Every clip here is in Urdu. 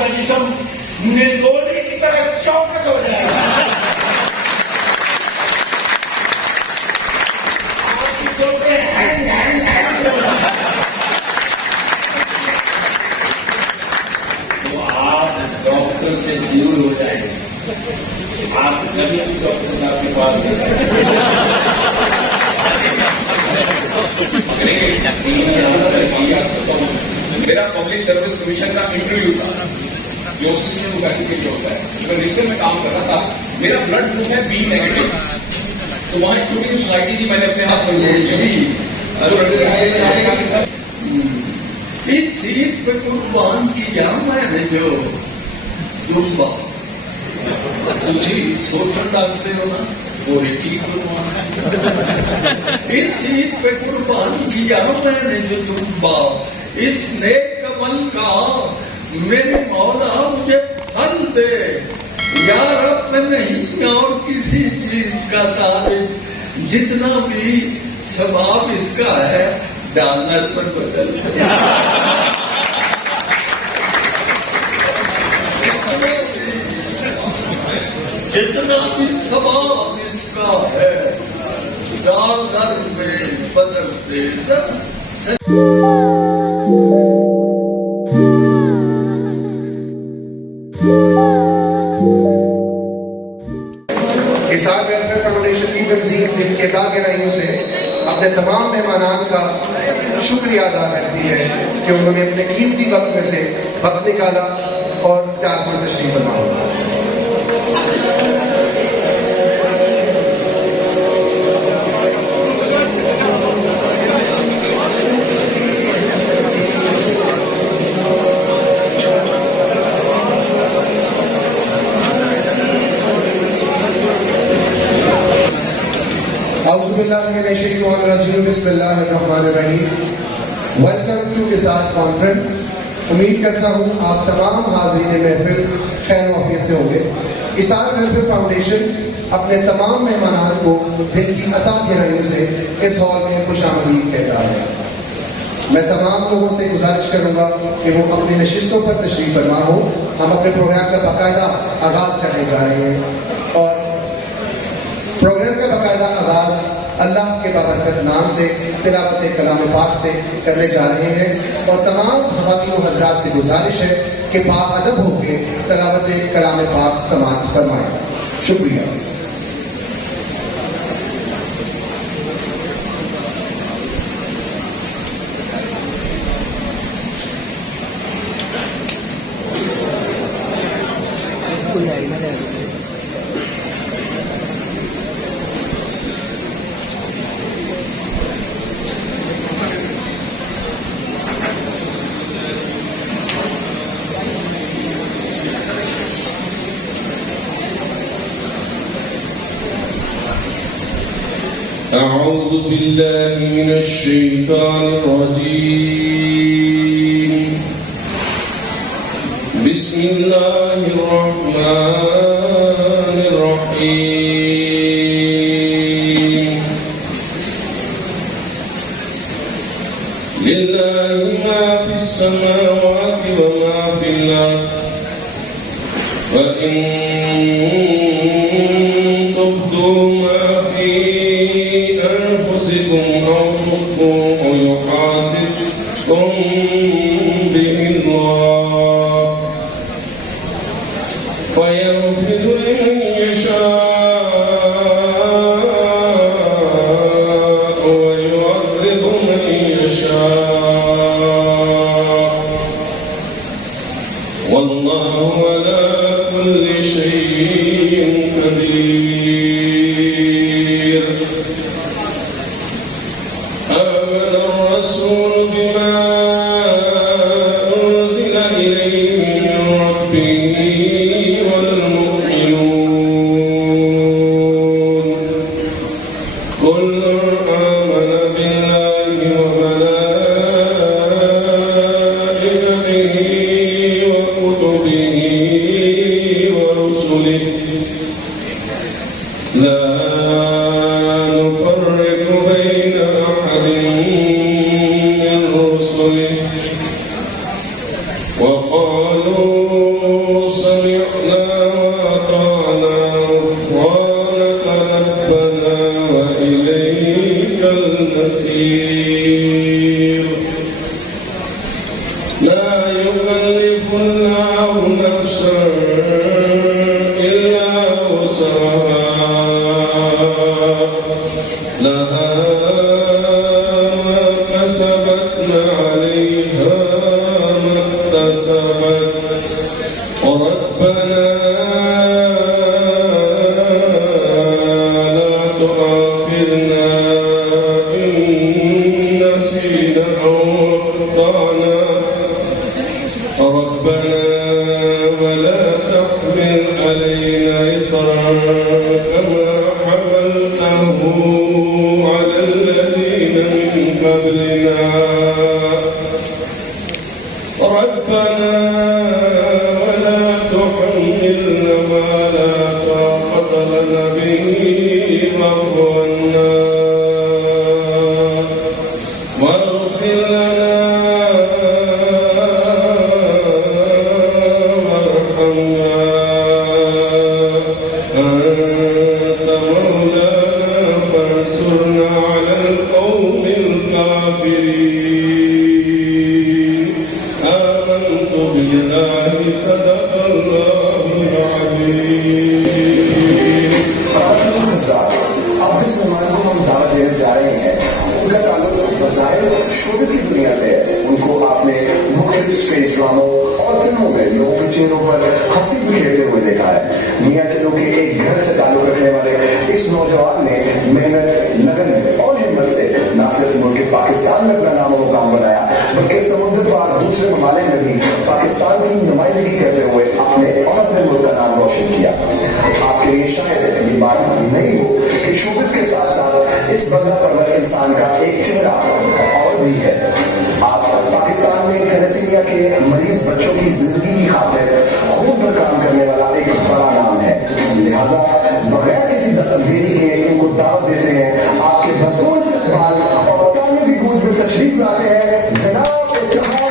کا جسم نندولی کی طرح چوکس ہو جائے گا. آپ کی سوچیں تو آپ ڈاکٹر سے دور ہو جائیں گے. آپ کبھی بھی ڈاکٹر صاحب کے پاس نہیں جائیں. میرا پبلک سروس کمیشن کا انٹرویو تھا جو اسسٹنٹ پروفیسر کے لیے ہوتا ہے. رجسٹر میں کام کر رہا تھا. میرا بلڈ گروپ ہے بی نیگیٹو. تو وہاں ایک چھوٹی سوسائٹی تھی, میں نے اپنے ہاتھ میں اس عید پہ قربان کیا میں نے جو دلبا تجھے سوچ ڈالتے ہو نا وہ کی قربان. اس عید پہ قربان کیا میں نے جو دلبا اس نیک عمل کا میرے مولا مجھے پھل دے. یا رب میں نہیں اور کسی چیز کا طالب, جتنا بھی ثواب اس کا ہے ڈالر پر بدل جتنا بھی ثواب اس کا ہے ڈالر میں بدل دے. حساب ویلفیئر فاؤنڈیشن کی تنظیم دل کے گہرائیوں سے اپنے تمام مہمانان کا شکریہ ادا کرتی ہے کہ انہوں نے اپنے قیمتی وقت میں سے وقت نکالا اور سیاحت پر تشریف فرما. اعوذ باللہ من الشیطان الرجیم. بسم اللہ الرحمن الرحیم. ویلکم ٹو اسعاد کانفرنس. امید کرتا ہوں آپ تمام حاضرین محفل خیر و عافیت سے ہوں گے. اسعاد ویلفیئر فاؤنڈیشن اپنے تمام مہمانان کو دل کی عطا گہرائیوں سے اس ہال میں خوش آمدید کہتا ہے. میں تمام لوگوں سے گزارش کروں گا کہ وہ اپنی نشستوں پر تشریف فرما ہو. ہم اپنے پروگرام کا باقاعدہ آغاز کرنے جا رہے ہیں اور پروگرام کا باقاعدہ آغاز اللہ کے بابرکت نام سے تلاوت کلام پاک سے کرنے جا رہے ہیں اور تمام خواتین و حضرات سے گزارش ہے کہ باادب ہو کے تلاوت کلام پاک سماعت فرمائیں. شکریہ. أعوذ بالله من الشيطان الرجيم. بسم الله الرحمن الرحيم. لله ما في السماوات وما في الأرض وإن تبدوا ما في أنفسكم أو تخفوه يحاسبكم به الله فيغفر لمن يشاء ويعذب من يشاء والله على كل شيء قدير. آمن الرسول بما أنزل إليه من ربه والمؤمنون كل آمن بالله وملائكته وكتبه كسبت ربنا لا تؤاخذنا إن نسينا أو أخطأنا ربنا ولا تحمل علينا إصرا كما حملته على الذين من قبلنا ربنا ولا تحملنا ما لا طاقة لنا به واعف عنا واغفر لنا وارحمنا أنت مولانا فانصرنا على القوم الكافرين آمنت بالله صدق الله العظيم. اب جس مہمان کو ہم دعوت دینے جا رہے ہیں ان کا تعلق بظاہر شوبز کی دنیا سے ہے. ان کو آپ نے مختلف اسٹیج ڈراموں اور فلموں میں لوگوں کے چہروں پر ہنسی بکھیرتے ہوئے دیکھا ہے. میاں چلو کے ایک گھر سے تعلق رکھنے والے اس نوجوان نے محنت، لگن اور ہمت سے نہ صرف ملک پاکستان میں اپنا نام و مقام بنایا بلکہ سمندر پار دوسرے ممالک میں بھی پاکستان کی نمائندگی کرتے ہوئے اپنے اور اپنے ملک کا نام روشن کیا. آپ کے لیے شاید یہ بات نہیں ہو کہ شوبز کے ساتھ ساتھ اس بندہ پرور انسان کا ایک چہرہ اور بھی ہے. آپ پاکستان میں تھیلیسیمیا کے مریض بچوں کی زندگی کی خاطر خون پر کام کرنے والا ایک بڑا نام ہے. لہٰذا بغیر کسی دیری کے ان کو دعوت دیتے ہیں. آپ کے بھرپور استقبال اور تالیوں کی گونج میں تشریف لاتے ہیں جناب افتخار.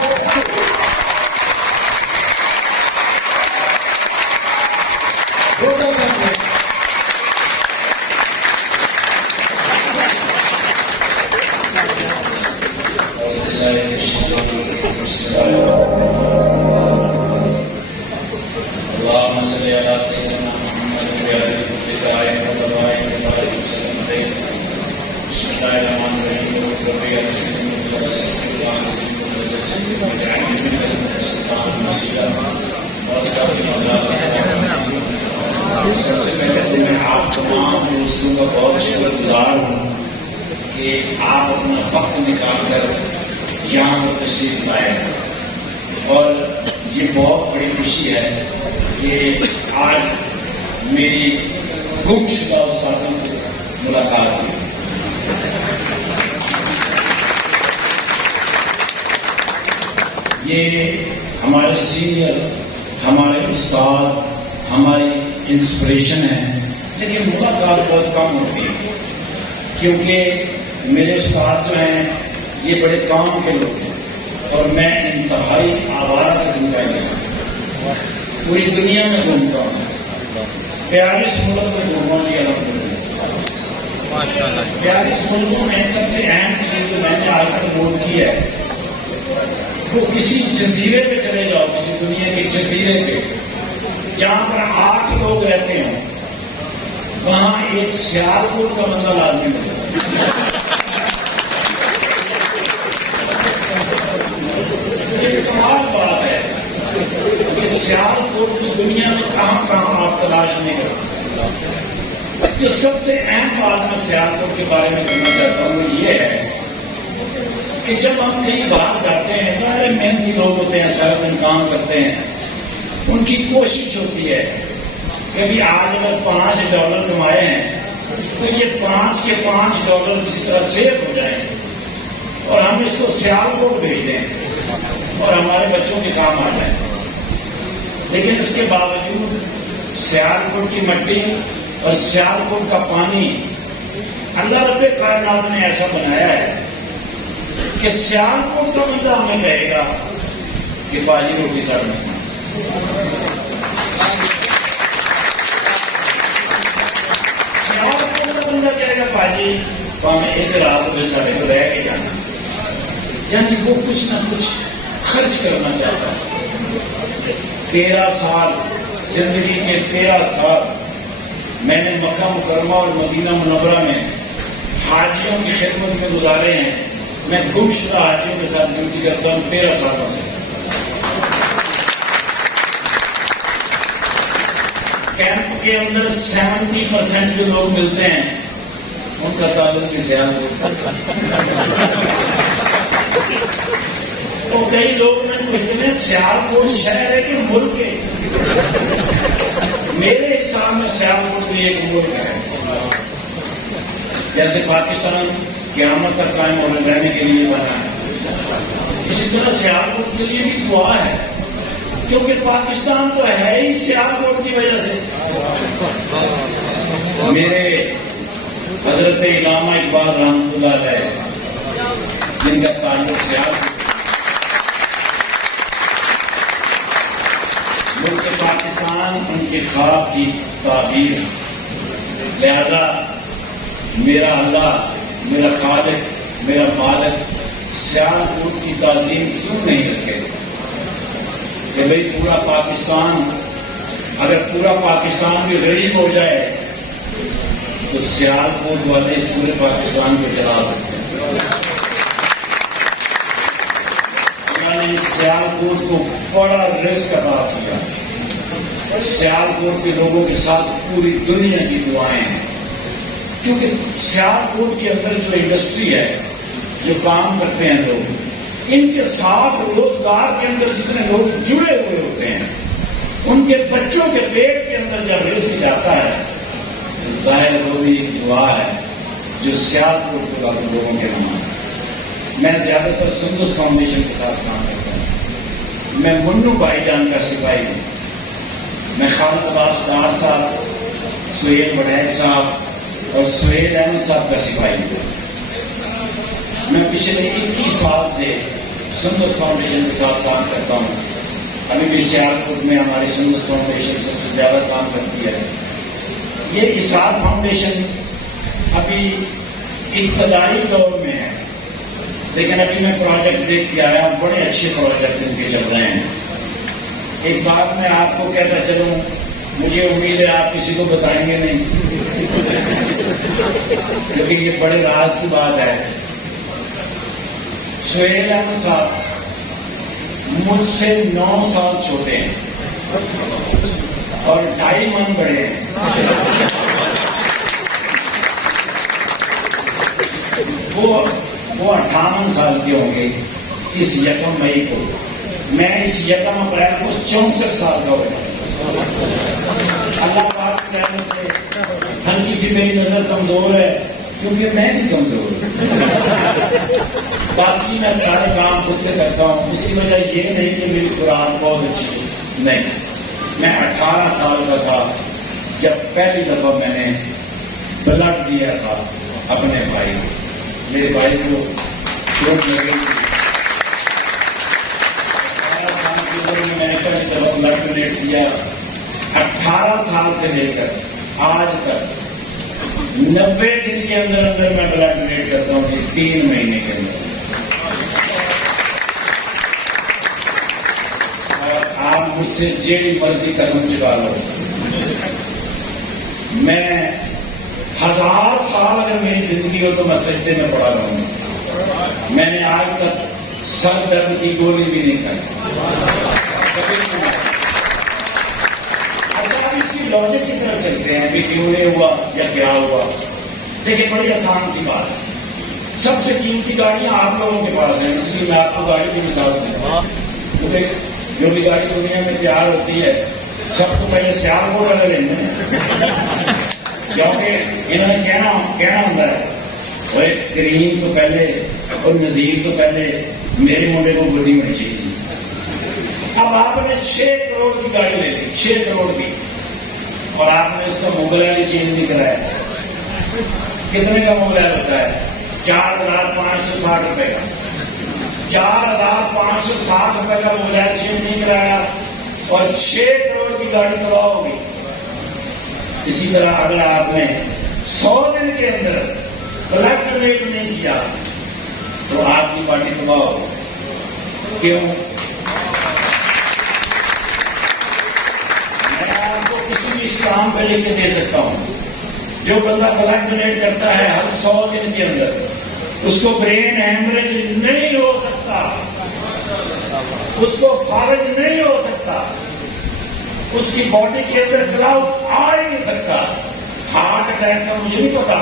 اللهم صل على سيدنا محمد وعلى آله وصحبه وسلم. بسم الله الرحمن الرحيم. سب سے پہلے تو میں آپ تمام دوستوں کا بہت شکر گزار ہوں کہ آپ اپنا وقت نکال کر یہاں پر تشریف لائے اور یہ بہت بڑی خوشی ہے کہ آج میری گم شدہ استادوں سے ملاقات ہوئی. یہ ہمارے سینئر، ہمارے استاد، ہماری انسپریشن ہے، لیکن ملاقات بہت کم ہوتی ہے کیونکہ میرے استاد جو ہیں یہ بڑے کام کے لوگ ہیں اور میں انتہائی آوارہ قسم کا انسان پوری دنیا میں گھومتا ہوں. 42 ملک میں گھوما لیا الحمدللہ. 42 ملکوں میں سب سے اہم چیز جو میں نے آج تک نوٹ کی ہے وہ کسی جزیرے پہ چلے جاؤ، کسی دنیا کے جزیرے پہ جہاں پر 8 لوگ رہتے ہوں، وہاں ایک سیالکوٹ کا بندہ لازمی ملتا ہے. یہ کمال بات ہے کہ سیالکوٹ کی دنیا میں کہاں کہاں آپ تلاش نہیں کر سکتے. جو سب سے اہم بات میں سیالکوٹ کے بارے میں کہنا چاہتا ہوں وہ یہ ہے کہ جب ہم کہیں باہر جاتے ہیں، سارے محنتی لوگ ہوتے ہیں، سارا دن کام کرتے ہیں، ان کی کوشش ہوتی ہے کہ بھی آج اگر $5 کمائے ہیں تو یہ 5 کے $5 کسی طرح سیو ہو جائیں اور ہم اس کو سیالکوٹ بھیج دیں اور ہمارے بچوں کے کام آ جائیں. لیکن اس کے باوجود سیالکوٹ کی مٹی اور سیالکوٹ کا پانی اللہ رب کائنات نے ایسا بنایا ہے کہ سیالکوٹ کا بندہ ہمیں کہے گا کہ باجی روٹی سڑ نہیں. سیالکوٹ کا بندہ کہے گا باجی تو ہمیں ایک رات میں سڑے کو رہ کے جانا. یعنی وہ کچھ نہ کچھ خرچ کرنا چاہتا ہے. 13 سال زندگی کے 13 سال میں نے مکہ مکرمہ اور مدینہ منورہ میں حاجیوں کی خدمت میں گزارے ہیں. میں گم شدہ حاجیوں کے ساتھ ڈیوٹی کرتا ہوں 13 سالوں سے. کے اندر 70% جو لوگ ملتے ہیں ان کا تعلق بھی سیالکوٹ سے۔ تو کئی لوگ میں پوچھتے ہیں سیالکوٹ شہر ہے کہ ملک ہے؟ میرے حساب میں سیالکوٹ بھی ایک ملک ہے، جیسے پاکستان قیامت تک قائم ہونے رہنے کے لیے بنا ہے، اسی طرح سیالکوٹ کے لیے بھی دعا ہے، کیونکہ پاکستان تو ہے ہی سیالکوٹ کی وجہ سے۔ میرے حضرت علامہ اقبال رحمۃ اللہ علیہ جن کا تعلق سیالکوٹ، ملک پاکستان ان کے خواب کی تعبیر، لہذا میرا اللہ، میرا خالق، میرا مالک سیالکوٹ کی تعظیم کیوں نہیں رکھے کہ بھئی پورا پاکستان، اگر پورا پاکستان بھی غریب ہو جائے تو سیالکوٹ والے اس پورے پاکستان کو چلا سکتے ہیں۔ اللہ نے سیالکوٹ کو بڑا رزق عطا کیا، سیالکوٹ کے لوگوں کے ساتھ پوری دنیا کی دعائیں ہیں، کیونکہ سیالکوٹ کے اندر جو انڈسٹری ہے، جو کام کرتے ہیں لوگ، ان کے ساتھ روزگار کے اندر جتنے لوگ جڑے ہوئے ہوتے ہیں، ان کے بچوں کے پیٹ کے اندر جب رزق جاتا ہے، ظاہر وہ بھی ایک دعا ہے جو سیالکوٹ کے لوگوں کے نام ہے۔ میں زیادہ تر سندس فاؤنڈیشن کے ساتھ کام کرتا ہوں، میں منو بھائی جان کا سپاہی ہوں، میں خالد عباس ڈار صاحب، سہیل وڈیر صاحب اور سہیل احمد صاحب کا سپاہی ہوں۔ میں پچھلے 21 سال سے سندس فاؤنڈیشن کے ساتھ کام کرتا ہوں، ابھی بھی سیالکوٹ میں ہماری سندس فاؤنڈیشن سب سے زیادہ کام کرتی ہے۔ یہ اسعاد فاؤنڈیشن ابھی ابتدائی دور میں ہے، لیکن ابھی میں پروجیکٹ دیکھ کے آیا، بڑے اچھے پروجیکٹ ان کے چل رہے ہیں۔ ایک بات میں آپ کو کہتا چلوں، مجھے امید ہے آپ کسی کو بتائیں گے نہیں، کیونکہ یہ بڑے راز کی بات ہے۔ سہیل احمد صاحب مجھ سے 9 سال چھوٹے ہیں اور 2.5 من بڑے ہیں۔ وہ 58 سال کے ہوں گے اس 1 مئی کو، میں اس 1 اپریل کو 64 سال کا ہو گیا۔ اللہ پاک کی رحمت سے ہلکی سی میری نظر کمزور ہے، کیونکہ میں بھی کمزور ہوں، باقی میں سارے کام خود سے کرتا ہوں۔ اس کی وجہ یہ نہیں کہ میری خوراک بہت اچھی ہے، نہیں، میں 18 سال کا تھا جب پہلی دفعہ میں نے بلڈ دیا تھا اپنے بھائی کو، میرے بھائی کو چوٹ لگی، 18 سال کی عمر میں نے پہلی دفعہ بلڈ ڈونیٹ کیا۔ 18 سال سے لے کر آج تک 90 دن کے اندر اندر میں بلڈ ڈونیٹ کرتا ہوں، 3 مہینے کے اندر۔ اور آپ مجھ سے جیڑی مرضی قسم چکا لو، میں 1000 سال اگر میری زندگی ہو تو میں سجدے میں پڑا رہوں گا۔ میں نے آج تک سر درد کی گولی بھی نہیں کھائی۔ اچھا، اب اس کی لاجک کی طرف چلتے ہیں کہ کیوں نہیں ہوا یا کیا ہوا۔ دیکھیں، بڑی آسان سی بات ہے، سب سے قیمتی گاڑیاں آپ لوگوں کے پاس ہیں، اس لیے میں آپ کو گاڑی کی مثال دوں گا۔ کیونکہ جو بھی گاڑی دنیا میں تیار ہوتی ہے سب کو پہلے سیالکوٹ والے لیتے ہیں، کیونکہ انہوں نے کہنا ہوتا ہے وہ کریم تو پہلے اور نذیر تو پہلے میرے منڈے کو گڈی ہونی چاہیے۔ اب آپ نے 6 کروڑ کی گاڑی لے لی، 6 کروڑ کی، اور آپ نے اس کا موبائل والی چینج نہیں کرایا، کتنے کا موبائل ہوتا ہے؟ 4560 روپے کا۔ 4560 روپے کا موبائل چینج نہیں کرایا اور 6 کروڑ کی گاڑی تباہ ہو گئی۔ اسی طرح اگر آپ نے 100 دن کے اندر بلڈ ڈونیٹ نہیں کیا تو آپ کی پارٹی تباہ ہو گئی۔ کیوں؟ میں آپ کو کسی بھی اسلام پہ لکھ کے دے سکتا ہوں، جو بندہ بلڈ ڈونیٹ کرتا ہے ہر 100 دن کے اندر اس کو برین ہیمریج نہیں ہو سکتا، اس کو فالج نہیں ہو سکتا۔ اس کی باڈی کے اندر کلاؤڈ آ ہی نہیں سکتا. ہارٹ اٹیک کا مجھے نہیں پتا،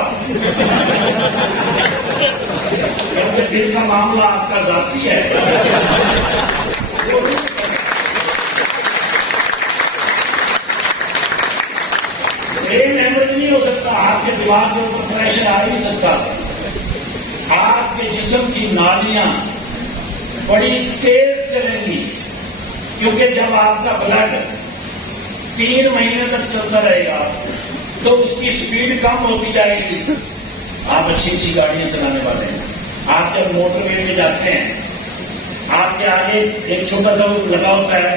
کیونکہ دل کا معاملہ آپ کا ذاتی ہے. برین ہیمرج نہیں ہو سکتا، آپ کے دماغ کے اوپر پریشر آ ہی نہیں سکتا. آپ کے جسم کی نالیاں بڑی تیز چلیں گی، کیونکہ جب آپ کا بلڈ 3 مہینے تک چلتا رہے گا تو اس کی سپیڈ کم ہوتی جائے گی. آپ اچھی اچھی گاڑیاں چلانے والے ہیں، آپ جب موٹر وے میں جاتے ہیں آپ کے آگے ایک چھوٹا سا لگا ہوتا ہے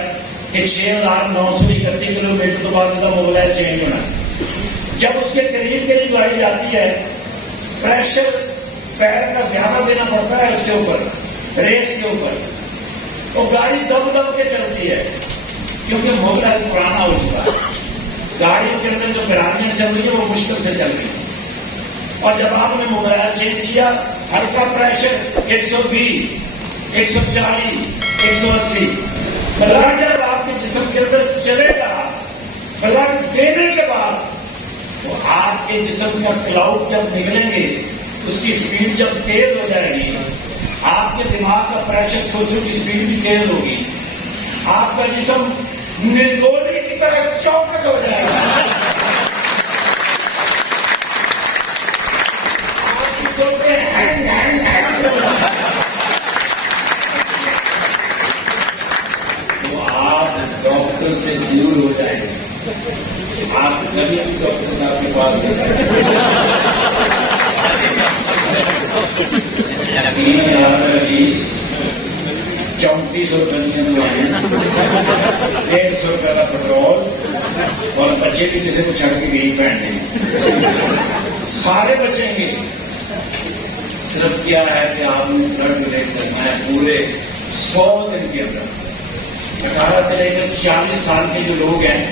کہ 6,931 کلومیٹر تو بعد کا موبائل چینج ہونا. جب اس کے قریب گاڑی جاتی ہے پریشر پیر کا زیادہ دینا پڑتا ہے اس کے اوپر، ریس کے اوپر. وہ گاڑی دب دب کے چلتی ہے کیونکہ موبائل پرانا ہو چکا ہے. گاڑیوں کے اندر جو گاڑیاں چل رہی ہیں وہ مشکل سے چل رہی ہیں. اور جب آپ نے موبائل چینج کیا، ہلکا پریشر 120 140 180 بلڈ جب آپ کے جسم کے اندر چلے گا، بلڈ دینے کے بعد تو آپ کے جسم کا کلاؤڈ جب نکلیں گے، اس کی سپیڈ جب تیز ہو جائے گی، آپ کے دماغ کا پریشر سوچو کی سپیڈ بھی تیز ہوگی، آپ کا جسم نگولی کی طرح چوکس ہو جائے گا. آپ سوچیں ہینگ ہینگ ہینگ تو آپ ڈاکٹر سے دور ہو جائیں گے. آپ کبھی بھی ڈاکٹر صاحب کے پاس نہیں جائیں. 3,000 فیس، 3400 روپئے کی دوائیں، 150 روپئے کا پیٹرول، اور بچے بھی کسی کو چھڑ کے گئی پہننے. سارے بچیں گے. صرف کیا ہے کہ آپ نے بلڈ ڈونیٹ کرنا ہے پورے 100 دن کے اندر. 18 سے لے کر 40 سال کے جو لوگ ہیں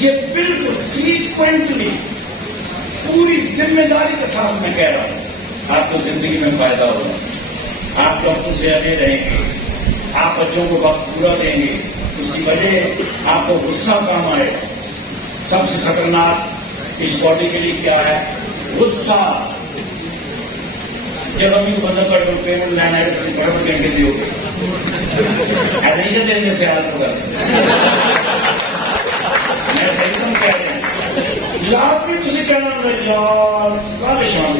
یہ بالکل فریکوینٹلی پوری ذمہ داری کے ساتھ میں کہہ رہا ہوں، آپ کو زندگی میں فائدہ ہوگا. آپ ڈاکٹر سے آگے رہیں گے، آپ بچوں کو وقت پورا دیں گے. اس کی وجہ آپ کو غصہ کام آئے گا. سب سے خطرناک اس باڈی کے لیے کیا ہے؟ غصہ. جب ابھی بندہ کا پیمنٹ لینا ہے تو بڑے کہیں گے دیو گے نہیں دینے سے یاد ہوگا. میں صحیح کم کہہ رہے ہیں، لازمی تھی کہنا یار کالے شام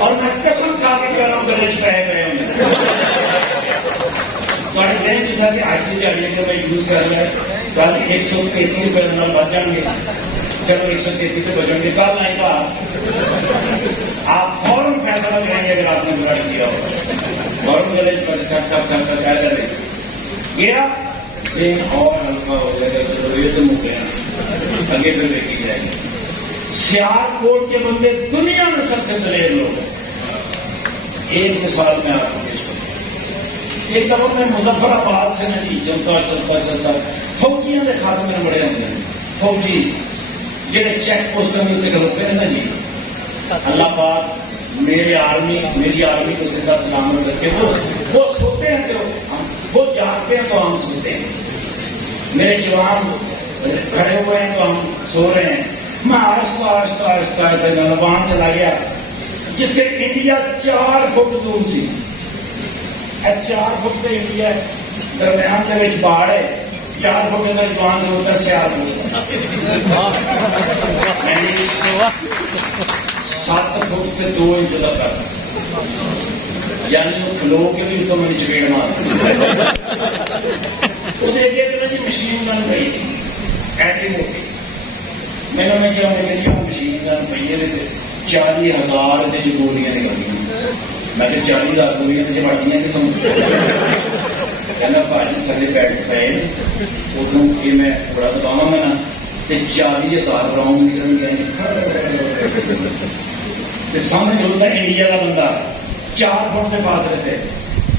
اور میں قسم کھا کے کہہ رہا ہوں گلے چ پہ گئے ہوں. تھوڑے ذہن چاہتا کہ آج کی دیہی میں یوز کر لیا کل 133 روپئے بچ جان گے. چلو 133 سے بچیں گے، کل آئے گا آپ فوراً فیصلہ کریں گے. اگر آپ نے گاڑی کیا ہو فوراً گلے پر ٹھک ٹھک ٹھک ٹھک کہہ رہے گیا ذہن اور ہلکا ہو جائے گا. چلو یہ تو مکے ہیں، آگے پھر دیکھی جائے گی. سیال کوٹ کے بندے دنیا میں سب سے دلیر لوگ ہیں. ایک مثال میں آپ کو پیش کروں. ایک دفعہ میں مظفر آباد سے نہیں چلتا چلتا چلتا فوجیاں کے خاتمے میں بڑے ہوتے ہیں. فوجی جہے چیک پوسٹوں کے اتنے کھلوتے ہیں نا جی، اللہ پاک میری آرمی کو زندہ سلامت رکھے. وہ سوتے ہیں تو وہ جاگتے ہیں تو ہم سوتے ہیں. میرے جوان کھڑے ہوئے ہیں تو ہم سو رہے ہیں. میں آہستہ آہستہ آہستہ وہاں چلا گیا جتنے انڈیا 4 فٹ دور سی. 4 فٹ پہ انڈیا درمیان کے باڑ ہے، 4 فٹ کے اندر جوان ہوتا ہے سیال ہوتا 7 فٹ پہ 2 انچ کا قرض، یعنی وہ کھلو کے بھی تو میری چپیڑ مار سکتی. وہ دیکھے کہ جی مشین گن پی سی ایٹی موٹی. میں نے کیا کہ مشین گن پی ہے 40,000 کی گولیاں نکل گئی. میں نے 40,000 گولیاں مجھے بڑھتی ہیں کہ تم کہنا بھاجی تھلے بیٹھ پے ادو یہ میں بڑا دباوا میں نا 40,000 راؤنڈ نکل گیا. سامنے کھلوتا انڈیا کا بندہ 4 فٹ کے فاصلے پہ.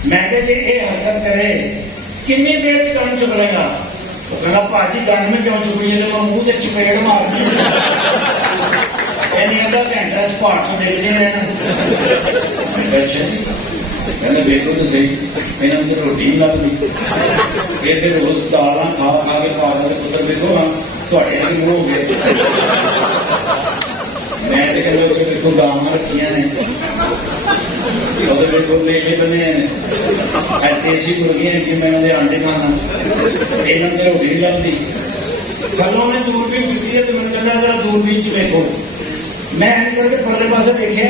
میں کہ جی یہ حرکت کرے کنی دیر سے گن چک لے گا؟ وہ کہنا بھاجی گن میں کیوں چک رہی ہے میں منہ سے چپیڑ مار یعنی آدھا گھنٹہ اس پہاڑ کو دیکھتے رہنا. اچھا جی کہنے دیکھو تو صحیح یہاں تو روٹی نہیں لگتی، یہ تو روز دالاں کھا کھا کے پاگل کے پتر دیکھو ہاں تھوڑے بھی منہ ہو گئے. میں تو کہہ لو دیکھو گاواں رکھیاں نے دیکھو میلے بنے ہیں دیسی مرغیاں کہ میں آنڈے کھانا یہاں تو روٹی نہیں لگتی. کلوں میں دوربین چکی ہے تو میں کہنا ذرا دوربین چ دیکھو. میں کر کے پرلے پاسے دیکھے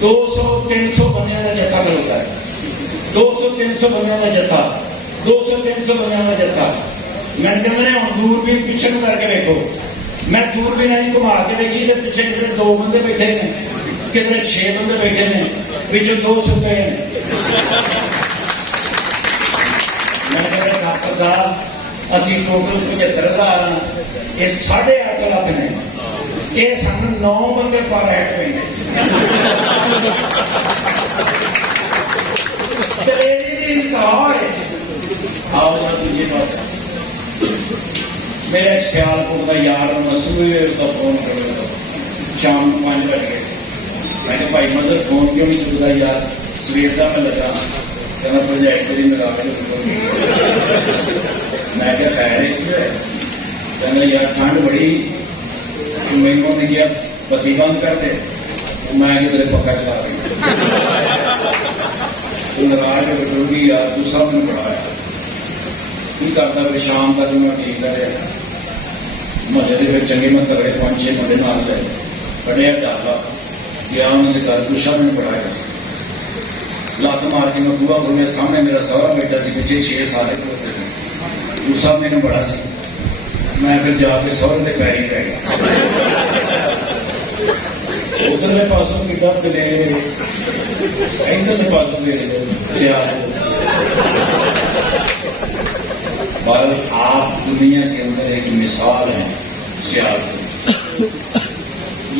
200-300 بندیاں کا جتھا کھلوتا ہے، 200-300 بندیاں کا جتھا، 200-300 بندیاں کا جتھا. میں نے کہنا ہوں دوربین پیچھے کر کے دیکھو. میں دوربین آئی گھما کے دیکھی تو پیچھے کتنے 2 بندے بیٹھے ہیں، کتنے 6 بندے بیٹھے ہیں، پچھے 2 ستے ہیں. میں نے کہا ڈاکٹر صاحب اسی ٹوٹل 75,000 ہاں، یہ 8.5 لاکھ نے، یہ سن 9 بندے پر ایٹ پہ دلیری انتہا ہے. آؤ جا دوجے پاس میرے سیالکوٹ کا یار مسئلے کا فون کرو شام 5 بجے. میں نے بھائی مظہر فون کیوں نہیں چلتا یار سویر کا میں لگا کہنا پرجائی کری لگا کے میں کہ خیر ہے کیوں ہے کہنا یار ٹھنڈ بڑی مہینوں نے کیا بتی بند کر دے میں کدھر پکا چلا رہی لگا کے بٹو گی یار تو سب نے پڑھایا نہیں کرتا پھر شام تک میں ٹھیک کرے محلے کے پھر چنگے میں تگڑے 5-6 بندے نال لے پڑھیا ڈالا یا انہوں نے کہا تو سب نے پڑھایا. لات مار کے میں بوا بولے سامنے میرا سورا بیٹا سی پیچھے 6 سال ہوتے تھے وہ سب میرے بڑا سی. میں پھر جا کے سورے کے پیری پہ گیا ادھر پاسوں کی ڈر لے ادھر پاسوں لے بل آپ دنیا کے اندر ایک مثال ہیں سیال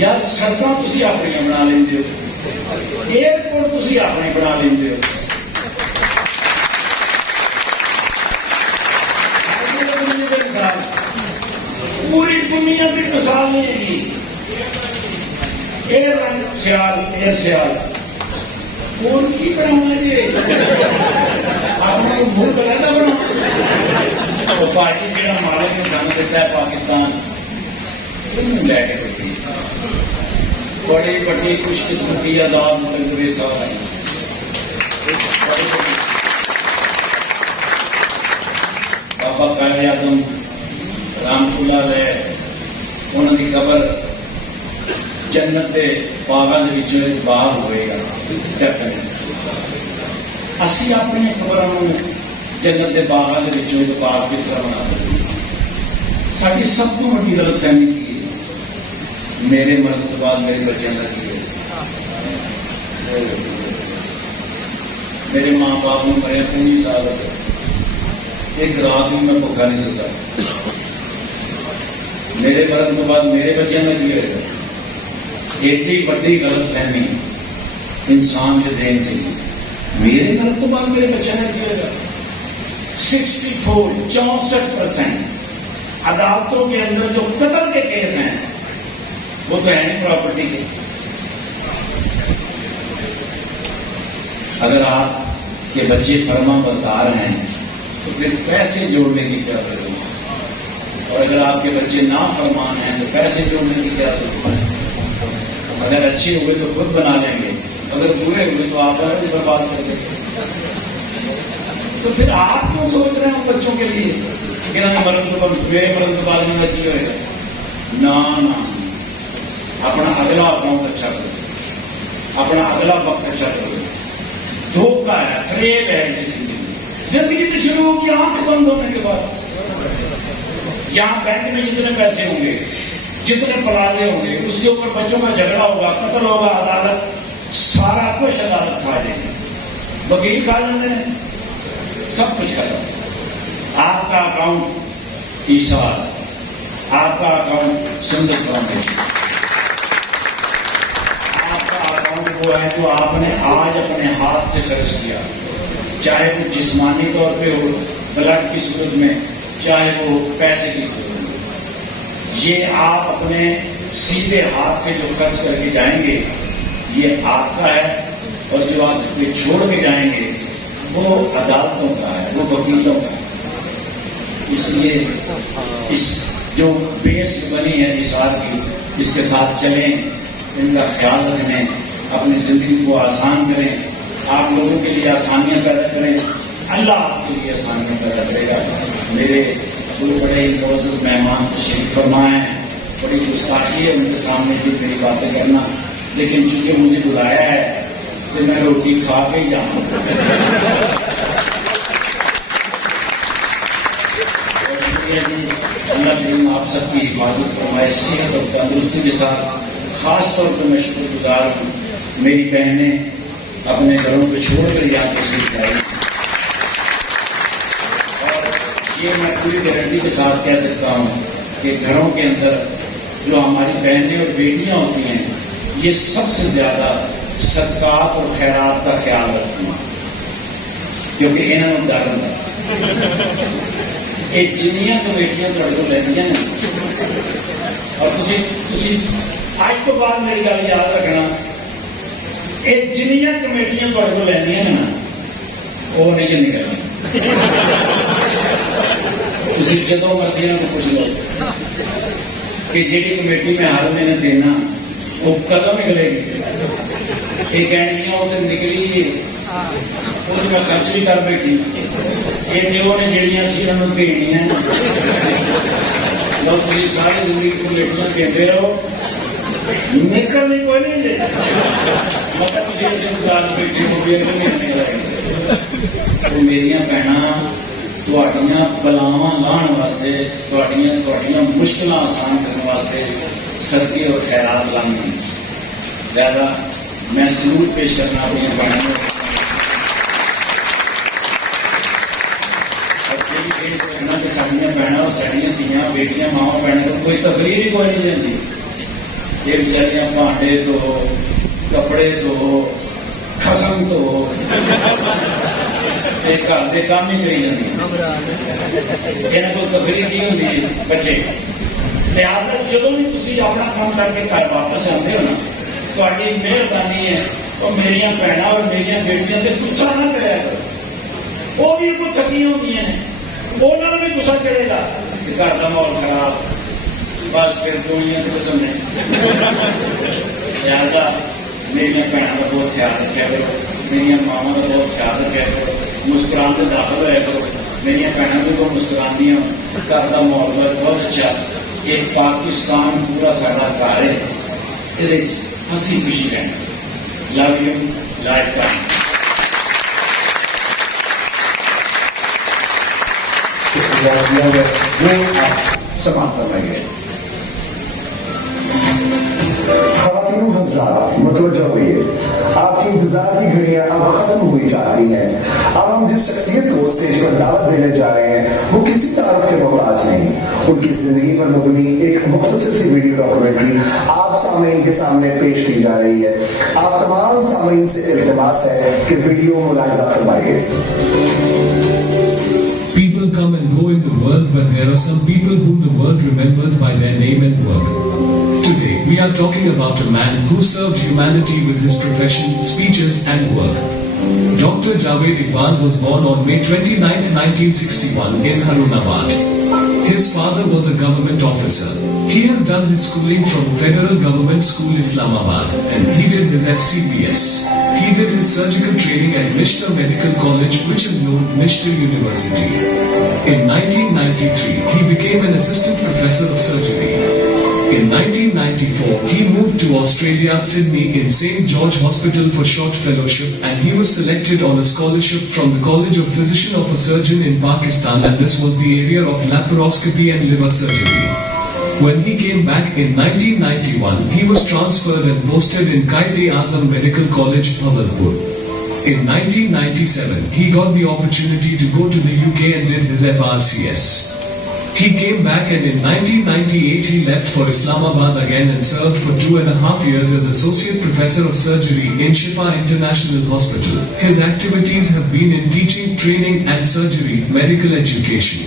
یا سڑکاں تسی اپنی بنا لیندے ہو، ایئرپورٹ تسی اپنے بنا لیندے ہو. پوری دنیا کی مثال نہیں ہے ایئر لائن سیال ایئر سیال اور کی بنانا جی آپ نے ملک لینا بنا پارٹی جہاں مالک نے سان دیتا ہے پاکستان لے کے بڑی بڑی خوش قسمتی آزاد ملک کے ساتھ آئی. بابا قائد اعظم رحمت اللہ علیہ انہوں کی قبر جنت کے باغاں ایک باغ ہوئے گا ڈیفینیٹ. اسی اپنی قبروں جنت کے باغاں ایک باغ کس طرح بنا سکتے ہیں؟ ساری سب کو بڑی غلط فہمی کی میرے مرن کے بعد میرے بچے کا کی ہے. میرے ماں باپ نے مرے 19 سال ہو گئے، ایک رات میں بھوکا نہیں سکتا. میرے مرن کے بعد میرے بچوں کا کی ہے. ایڈی بڑی غلط فہمی انسان کے ذہن سے میرے مرن کے بعد میرے بچوں کا کی ہے. 64% عدالتوں کے اندر جو قتل کے کیس ہیں وہ تو ہے نہیں پراپرٹی کے. اگر آپ کے بچے فرما بردار ہیں تو پھر پیسے جوڑنے کی کیا ضرورت ہے؟ اور اگر آپ کے بچے نافرمان ہیں تو پیسے جوڑنے کی کیا ضرورت ہے؟ اگر اچھے ہوئے تو خود بنا لیں گے، اگر برے ہوئے تو آپ بھی برباد کر دیں گے. تو پھر آپ کیوں سوچ رہے ہیں ان بچوں کے لیے کہ میرے مرن کے بارے میں کی ہوئے نہ اپنا اگلا اکاؤنٹ اچھا کرو، اپنا اگلا وقت اچھا کرو. دھوکہ ہے، فریب ہے زندگی کی شروع کی آنکھ بند ہونے کے بعد. یہاں بینک میں جتنے پیسے ہوں گے، جتنے پلازے ہوں گے، اس کے اوپر بچوں کا جھگڑا ہوگا، قتل ہوگا، عدالت سارا کچھ عدالت کھا جائے گی، وکیل کھا جاتے ہیں، سب کچھ کھا جاتے ہیں. آپ کا اکاؤنٹ ایسال، آپ کا اکاؤنٹ سندس فاؤنڈیشن، آپ کا اکاؤنٹ وہ ہے جو آپ نے آج اپنے ہاتھ سے خرچ کیا، چاہے وہ جسمانی طور پہ ہو بلڈ کی صورت میں، چاہے وہ پیسے کی صورت میں. یہ آپ اپنے سیدھے ہاتھ سے جو خرچ کر کے جائیں گے یہ آپ کا ہے اور جو آپ یہ چھوڑ کے جائیں گے وہ عدالتوں کا ہے، وہ وکیلوں کا ہے. اس لیے اس جو بیس بنی ہے نثار کی، اس کے ساتھ چلیں، ان کا خیال رکھیں، اپنی زندگی کو آسان کریں، آپ لوگوں کے لیے آسانیاں پیدا کریں، اللہ آپ کے لیے آسانیاں پیدا کرے گا. میرے دو بڑے معزز مہمان تشریف فرما ہیں، بڑی گستاخی ہے ان کے سامنے بھی میری باتیں کرنا، لیکن چونکہ مجھے بلایا ہے کہ میں روٹی کھا کے ہی جاؤں. اللہ کریم آپ سب کی حفاظت فرمائے، صحت اور تندرستی کے ساتھ. خاص طور پر میں شکر گزار ہوں میری بہنیں اپنے گھروں پہ چھوڑ کر یہاں تشریف لائی، اور یہ میں پوری گارنٹی کے ساتھ کہہ سکتا ہوں کہ گھروں کے اندر جو ہماری بہنیں اور بیٹیاں ہوتی ہیں یہ سب سے زیادہ صدقات اور خیرات کا خیال رکھتی ہیں، کیونکہ انہوں نے ڈر ہوتا یہ جنیاں کمیٹیاں تھوڑے کو لیندیاں نے. اور تسی آج تو بعد میری گل یاد رکھنا، یہ جنیاں کمیٹیاں تھوڑے کو لیندیاں نے نا وہ نہیں جی نکلنی. تسی جدوں مرضی نہ پوچھ لو کہ جیڑی کمیٹی میں ہر مہینے دینا وہ کدوں نکلے گی. یہ کہنگیاں وہ تو نکلی وہ تو میں خرچ بھی کر بیٹھی، یہ جو نے جہاں سی انہوں دینی ہیں لوگ تھی ساری زندگی کمیٹیاں دیتے رہو، نکلنی کوئی نہیں جی مطلب تھی ایسے گزار بیٹھے ہو گئے نہیں لگے. وہ میرا بہن تھوڑیاں بلاواں لاہن واسطے، تھوڑیاں مشکل آسان کرنے واسطے صدقے اور خیرات لانی. لہذا میں سلوٹ پیش کرنا اپنی بہنوں ساڑیاں بہن اور ساڑیاں دیا بیٹیاں ماں بہنوں کو کوئی تفریح ہی کوئی نہیں دیتی. یہ بیچاریاں بانڈے تو کپڑے تو خسم تو گھر کے کام ہی کری جاتی، یہاں کو تفریح کی ہوتی بچے. لہٰذا جدوں بھی تھی اپنا کام کر کے گھر واپس آتے ہو نا، تھوڑی مہربانی ہے اور میری بہن اور میری بیٹیاں تے غصہ نہ کریا کرو، وہ بھی کوئی تھکیاں ہوتی ہیں، انہوں نے بھی غصہ چڑھے گا کہ گھر کا ماحول خراب، بس پھر گولیاں تو قسم نہیں. لہٰذا میری بہنوں کا بہت خیال رکھا کرو، میری ماواں کا بہت خیال رکھا کرو، مسکران سے داخل ہوا کرو. میری بہنوں بھی تو مسکرانی ہوں، گھر کا ماحول بہت اچھا. ایک پاکستان پورا سارا گھر ہے، یہ ہنسی خوشی رہنا. Love you lifetime. سماعت فرمائیے. خواتین و حضرات متوجہ ہوئیے، آپ کی انتظار کی گھڑیاں اب ختم ہوئی جاتی ہیں. اب ہم جس شخصیت کو اسٹیج پر دعوت دینے جا رہے ہیں وہ کسی تعارف کے محتاج نہیں. ان کی زندگی پر مبنی ایک مختصر سی ویڈیو ڈاکومنٹری آپ سامعین کے سامنے پیش کی جا رہی ہے. آپ تمام سامعین سے التماس ہے کہ ویڈیو ملاحظہ فرمائیے. People come and go in the world, but there are some people whom the world remembers by their name and work. Today, we are talking about a man who served humanity with his profession, speeches and work. Dr. Javed Iqbal was born on May 29, 1961 in Harunabad. His father was a government officer. He has done his schooling from Federal Government School, Islamabad, and he did his FCPS. He did his surgical training at Mishta Medical College, which is known Mishta University. In 1993, he became an assistant professor of surgery. In 1994, he moved to Australia, Sydney in St. George Hospital for short fellowship, and he was selected on a scholarship from the College of Physician of a Surgeon in Pakistan, and this was the area of laparoscopy and liver surgery. When he came back in 1991, he was transferred and posted in Quaid-e-Azam Medical College, Bhawanpur. In 1997, he got the opportunity to go to the UK and did his FRCS. He came back and in 1998 he left for Islamabad again and served for 2.5 years as Associate Professor of Surgery in Shifa International Hospital. His activities have been in teaching, training and surgery, medical education.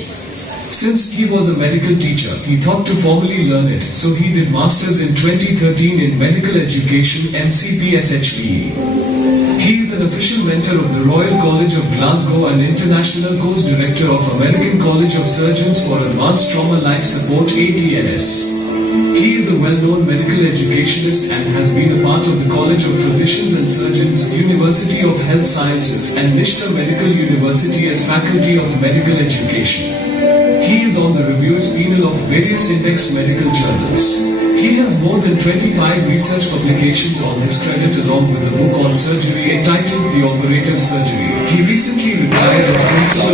Since he was a medical teacher, he thought to formally learn it, so he did Masters in 2013 in Medical Education, MCPSHVE. He is an official mentor of the Royal College of Glasgow and International Course Director of American College of Surgeons for Advanced Trauma Life Support (ATLS). He is a well-known medical educationist and has been a part of the College of Physicians and Surgeons, University of Health Sciences and Nishta Medical University as Faculty of Medical Education. He is on the reviewers panel of various index medical journals. He has more than 25 research publications on his credit along with a book on surgery entitled The Operative Surgery. He recently retired as principal.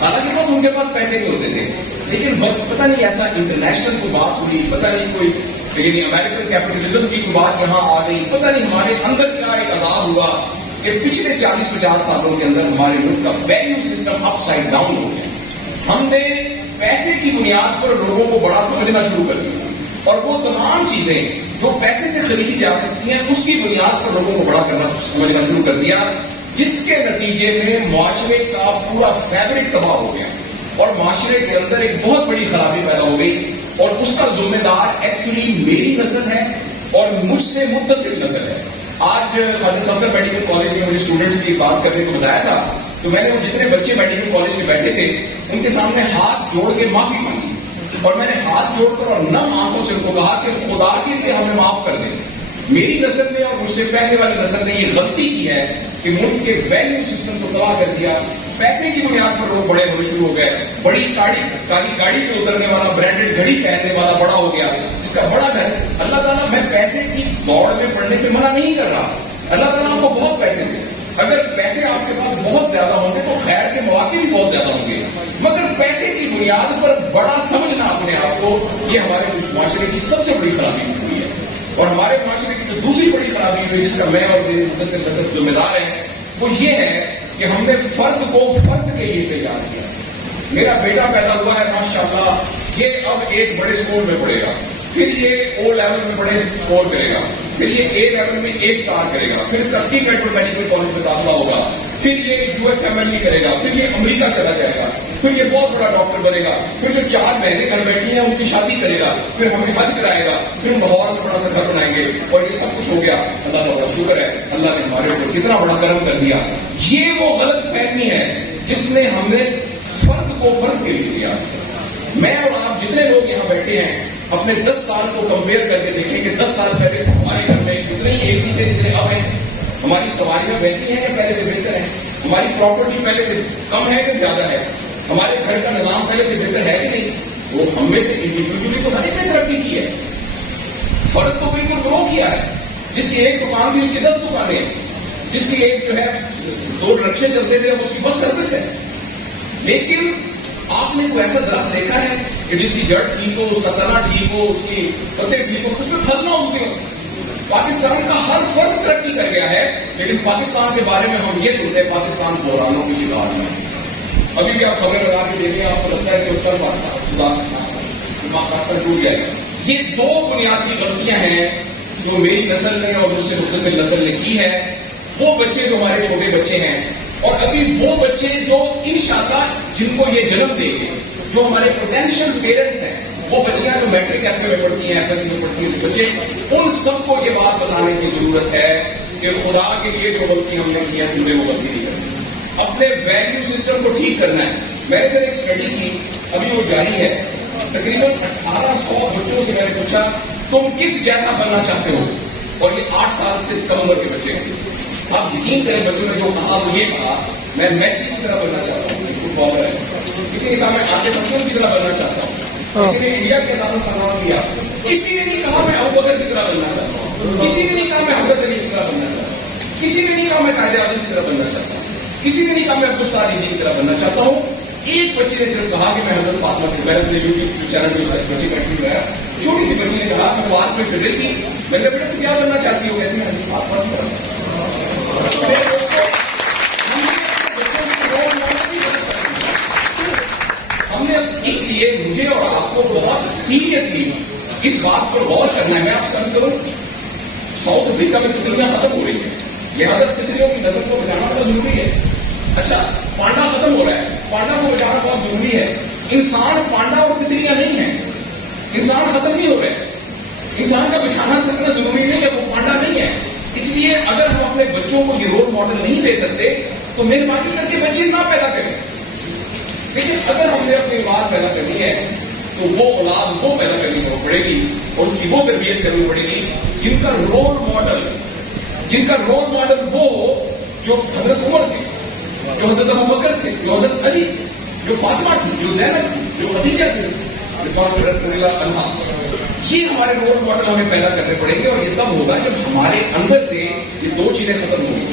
حالانکہ بس ان کے پاس پیسے نہیں ہوتے تھے، لیکن پتہ نہیں ایسا انٹرنیشنل کو بات ہوئی، پتہ نہیں کوئی یعنی امریکن کیپٹلزم کی کوئی بات یہاں آ گئی، پتہ نہیں ہمارے اندر کیا ایک عذاب ہوا کہ پچھلے 40-50 سالوں کے اندر ہمارے ملک کا ویلیو سسٹم اپ سائڈ ڈاؤن ہو گیا. ہم نے پیسے کی بنیاد پر لوگوں کو بڑا سمجھنا شروع کر دیا، اور وہ تمام چیزیں جو پیسے سے خریدی جا سکتی ہیں اس کی بنیاد پر لوگوں کو بڑا کرنا سمجھنا شروع کر دیا، جس کے نتیجے میں معاشرے کا پورا فیبرک تباہ ہو گیا اور معاشرے کے اندر ایک بہت بڑی خرابی پیدا ہو گئی. اور اس کا ذمہ دار ایکچولی میری نسل ہے اور مجھ سے متصل نسل ہے. آج خواجہ سفدر میڈیکل کالج میں مجھے اسٹوڈنٹس کی بات کرنے کو بتایا تھا، تو میں نے وہ جتنے بچے میڈیکل کالج میں بیٹھے تھے ان کے سامنے ہاتھ جوڑ کے معافی مانگی، اور میں نے ہاتھ جوڑ کر اور نم آنکھوں سے ان کو کہا کہ خدا کے لیے ہمیں معاف کر دیں. میری نسل نے اور مجھ سے پہلے والی نسل نے یہ غلطی کی ہے کہ ملک کے ویلیو سسٹم کو تباہ کر دیا. پیسے کی بنیاد پر لوگ بڑے ہونے شروع ہو گئے. بڑی کالی گاڑی پہ اترنے والا، برانڈیڈ گھڑی پہننے والا بڑا ہو گیا، اس کا بڑا گھر. اللہ تعالیٰ، میں پیسے کی دوڑ میں پڑنے سے منع نہیں کر رہا. اللہ تعالیٰ آپ کو بہت پیسے دے، اگر پیسے آپ کے پاس بہت زیادہ ہوں گے تو خیر کے مواقع بھی بہت زیادہ ہوں گے، مگر پیسے کی بنیاد پر بڑا سمجھنا اپنے آپ کو، یہ ہمارے معاشرے کی سب سے بڑی خرابی ہوئی ہے. اور ہمارے معاشرے کی جو دوسری بڑی خرابی ہوئی جس کا میں اور میرے مدثر نسل ذمہ دار ہیں، وہ یہ ہے کہ ہم نے فرد کو فرد کے لیے تیار کیا. میرا بیٹا پیدا ہوا ہے ماشاءاللہ، یہ اب ایک بڑے اسکول میں پڑھے گا، پھر یہ او لیول میں بڑے اسکور کرے گا، پھر یہ اے لیول میں اے اسٹار کرے گا، پھر اس کا پری میڈیکل کالج میں داخلہ ہوگا، پھر یہ U S M L E کرے گا، پھر یہ امریکہ چلا جائے گا، پھر یہ بہت بڑا ڈاکٹر بنے گا، پھر جو 4 بہنیں گھر بیٹھی ہیں ان کی شادی کرے گا، پھر ہمیں حج کرائے گا، پھر لاہور میں بڑا سا گھر بنائیں گے، اور یہ سب کچھ ہو گیا. اللہ کا بڑا شکر ہے، اللہ نے ہمارے اوپر کتنا بڑا کرم کر دیا. یہ وہ غلط فہمی ہے جس میں ہم نے فرد کو فرد کے لیے دیا. میں اور آپ جتنے لوگ یہاں بیٹھے ہیں اپنے 10 سال کو کمپیئر کر کے دیکھیں کہ 10 سال پہلے ہمارے گھر میں اتنے ہی اے سی تھے جتنے اب ہیں. ہماری سواریاں ویسی ہیں یا پہلے سے بہتر ہیں؟ ہماری پراپرٹی پہلے سے کم ہے کہ زیادہ ہے؟ ہمارے گھر کا نظام پہلے سے بہتر ہے کہ نہیں؟ وہ ہم میں سے انڈیویجلی تو ہر ایک نے ترقی کی ہے. فرق تو بالکل گرو کیا ہے. جس کی ایک دکان تھی اس کی 10 دکانیں ہیں، جس کی ایک جو ہے 2 رکشے چلتے تھے اب اس کی بس سروس ہے. لیکن آپ نے کوئی ایسا درخت دیکھا ہے کہ جس کی جڑ ٹھیک ہو، اس کا تنا ٹھیک ہو، اس کی پتے ٹھیک ہو، اس میں پھل نہ ہوتے ہو؟ پاکستان کا ہر فرد ترقی کر گیا ہے، لیکن پاکستان کے بارے میں ہم یہ سنتے ہیں پاکستان بحرانوں کی شکار میں. ابھی بھی آپ خبریں لگا کے دیکھیں، آپ کو لگتا ہے کہ اس کا پاکستان ٹوٹ جائے گا. یہ 2 بنیادی غلطیاں ہیں جو میری نسل نے اور مجھ سے متصل نسل نے کی ہے. وہ بچے جو ہمارے چھوٹے بچے ہیں، اور ابھی وہ بچے جو انشاءاللہ جن کو یہ جنم دیں گے، جو ہمارے پوٹینشیل پیرنٹس ہیں، وہ بچیاں جو میٹرک ایف اے میں پڑھتی ہیں، ایف ایس سی میں پڑھتی ہیں بچے، ان سب کو یہ بات بتانے کی ضرورت ہے کہ خدا کے لیے جو غلطی ہم نے کی ہے ہم نے وہ غلطی نہیں کرنی. اپنے ویلیو سسٹم کو ٹھیک کرنا ہے. میں نے سر ایک اسٹڈی کی، ابھی وہ جاری ہے، تقریباً 1800 بچوں سے میں نے پوچھا تم کس جیسا بننا چاہتے ہو، اور یہ 8 سال سے کم عمر کے بچے ہیں. آپ یقین کریں بچوں نے جو کہا وہ یہ کہا میں میسی کی طرح بننا چاہتا ہوں، فٹ بالر ہے. کسی نے کہا میں عاطف اسلم کی طرح بننا چاہتا ہوں، کسی نے انڈیا کے تعلق کا نام دیا، کسی نے نہیں کہا میں ابو بکر کی طرح بننا چاہتا ہوں، کسی نے نہیں کہا میں حضرت علی کی طرح بننا چاہتا ہوں، کسی نے نہیں کہا میں قائد اعظم کی طرح بننا چاہتا ہوں، کسی نے نہیں کہا میں عبدالستار جی کی طرح بننا چاہتا ہوں. ایک بچے نے صرف کہا کہ میں حضرت فاطمہ کی. میں نے یوٹیوب چینل پہ بچی کنٹینیو کرایا، چھوٹی سی بچی نے کہا کہ وہ آج میں گر رہی تھی، میں نے بیٹا کیا بننا چاہتی ہو؟ کہتی میں حضرت فاطمہ کی طرح. ہم نے اس لیے مجھے اور آپ کو بہت سیریسلی اس بات پر غور کرنا ہے. میں آپ سے عرض کروں، ساؤتھ افریقہ میں تتلیاں ختم ہو رہی ہیں، لہٰذا تتلیوں کی نسل کو بچانا بہت ضروری ہے. اچھا، پانڈا ختم ہو رہا ہے، پانڈا کو بچانا بہت ضروری ہے. انسان پانڈا اور تتلیاں نہیں ہیں، انسان ختم نہیں ہو رہے. انسان کا بچانا اتنا ضروری نہیں ہے، وہ پانڈا نہیں ہے. اس لیے اگر ہم اپنے بچوں کو یہ رول ماڈل نہیں دے سکتے تو مہربانی کر کے بچے نہ پیدا کریں. لیکن اگر ہم نے اپنی اولاد پیدا کرنی ہے تو وہ اولاد وہ پیدا کرنی پڑے گی اور اس کی وہ تربیت کرنی پڑے گی جن کا رول ماڈل وہ ہو جو حضرت عمر تھے، جو حضرت ابو بکر تھے، جو حضرت علی، جو فاطمہ تھی، جو زینب تھی، جو خدیجہ تھی، رضی اللہ عنہا. یہ ہمارے رول ماڈل ہمیں پیدا کرنے پڑیں گے، اور یہ تب ہوگا جب ہمارے اندر سے یہ 2 چیزیں ختم ہوں گی.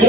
2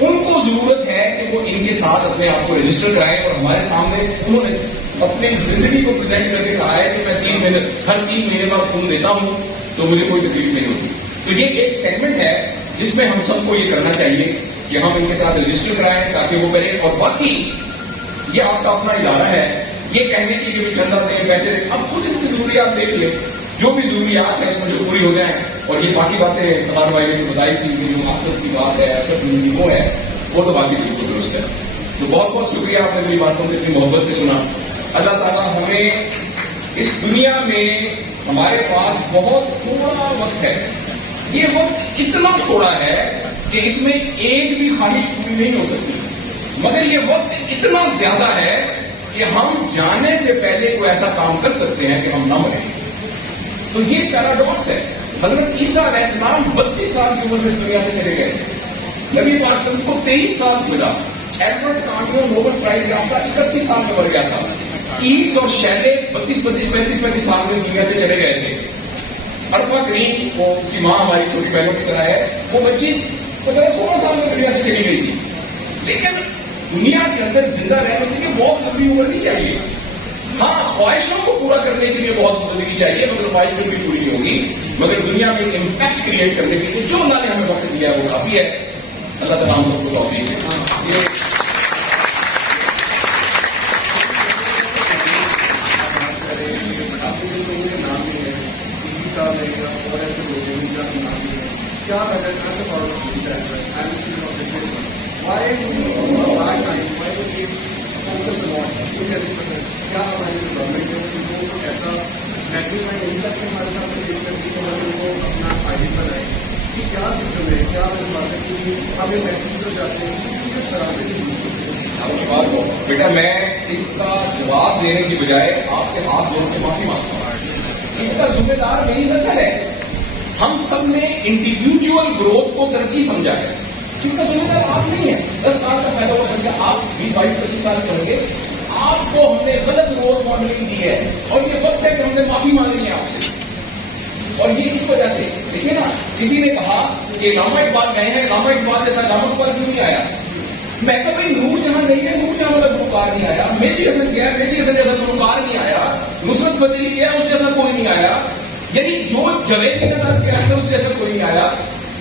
ان کو ضرورت ہے کہ وہ ان کے ساتھ اپنے آپ کو رجسٹر کرائیں اور ہمارے سامنے انہوں نے اپنی زندگی کو پریزنٹ کر کے کہا ہے کہ میں ہر 3 مہینے بعد خون دیتا ہوں تو مجھے کوئی تکلیف نہیں ہوتی. تو یہ ایک سیگمنٹ ہے جس میں ہم سب کو یہ کرنا چاہیے کہ ہم ان کے ساتھ رجسٹر کرائیں تاکہ وہ کریں. اور باقی یہ آپ کا اپنا ادارہ ہے, یہ کہنے کی کہ چندہ دیں پیسے دیں, اب خود ان کی ضروریات دیکھ لیں, جو بھی ضروریات ہیں اس میں جو پوری ہو جائیں. اور یہ باقی باتیں تمہارے بھائی نے بتائی تھی جو مقصد کی بات ہے وہ ہے وہ تو باقی بالکل درست ہے. تو بہت بہت شکریہ آپ نے میری باتوں کو اتنی محبت سے سنا. اللہ تعالیٰ ہمیں اس دنیا میں ہمارے پاس بہت تھوڑا وقت ہے, یہ وقت اتنا تھوڑا ہے کہ اس میں ایک بھی خواہش پوری نہیں ہو سکتی, مگر یہ وقت اتنا زیادہ ہے کہ ہم جانے سے پہلے کوئی ایسا کام کر سکتے ہیں کہ ہم نہ مریں. تو یہ پیراڈاکس ہے. حضرت عیسیٰ علیہ السلام 32 سال کی عمر میں اس دنیا سے چلے گئے. نبی پاک صلی اللہ علیہ وسلم کو 23 سال ملا. ایڈورڈ کارنیو نوبل پرائز یافتہ 31 سال میں مر گیا تھا. کیٹس اور شیلے 35 سال میں دنیا سے چلے گئے تھے. عرفہ کریم وہ اس کی ماں ہماری چھوٹی بہنوں کی طرح ہے, وہ بچی 16 سال میں دنیا سے چلی گئی تھی. لیکن دنیا کے اندر زندہ رہنے کے لیے بہت لمبی عمر نہیں چاہیے. ہاں خواہشوں کو پورا کرنے کے لیے بہت زندگی چاہیے, مگر خواہش بھی پوری نہیں ہوگی. مگر دنیا میں امپیکٹ کریٹ کرنے کے لیے جو اللہ نے ہمیں وقت دیا ہے وہ کافی ہے. اللہ تعالیٰ ہم سب کو توفیق دے. بیٹا میں اس کا جواب دینے کی بجائے آپ سے ہاتھ جوڑ کے معافی مانگتا ہوں. اس کا ذمہ دار میری نسل ہے. ہم سب نے انڈیویجول گروتھ کو ترقی سمجھا ہے. اس کا ذمہ دار آپ نہیں ہے. 10 سال کا پیدا ہوا بچہ آپ 20-22-25 سال پڑھیں گے, آپ کو ہم نے غلط رول ماڈلنگ دی ہے اور یہ وقت ہے کہ ہم نے معافی مانگنی ہے آپ سے. اور یہ اس وجہ سے دیکھیے نا, کسی نے کہا کہ علامہ اقبال گئے ہیں, علامہ اقبال جیسا علامہ اقبال کیوں نہیں آیا؟ میں کہ بھائی نور جہاں نہیں ہے, نور جہاں والا گلوکار نہیں آیا. مہدی حسن گیا, مہدی حسن جیسا گلوکار نہیں آیا. نصرت فتح علی گیا, اس جیسا کوئی نہیں آیا. یعنی جو جوید کے ساتھ گیا ہے اس جیسا کوئی نہیں آیا.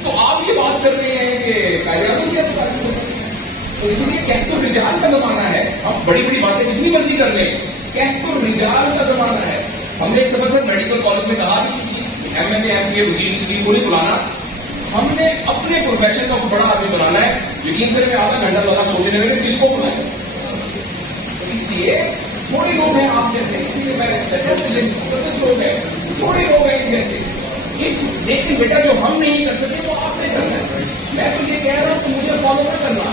تو آپ یہ بات کر رہے ہیں کہ قائداعظم کیا بات ہے. تو اس لیے کہت الرجال کا زمانہ ہے. ہم بڑی بڑی باتیں جتنی مرضی کر لیں, کہت الرجال کا زمانہ ہے. ہم نے ایک دفعہ سر میڈیکل کالج میں کہا کہ MA وزیر صدیق کو نہیں بلانا, ہم نے اپنے پروفیشن کا بڑا آدمی بنانا ہے. یقین کریں میں آدھا گھنٹہ لگا سوچنے میں کس کو بلائیں. اس لیے تھوڑے لوگ ہیں آپ جیسے, کسی کے لوگ ہیں, تھوڑے لوگ ہیں جیسے. لیکن بیٹا جو ہم نہیں کر سکتے وہ آپ نے کرنا ہے. میں تو یہ کہہ رہا ہوں کہ مجھے فالو نہ کرنا,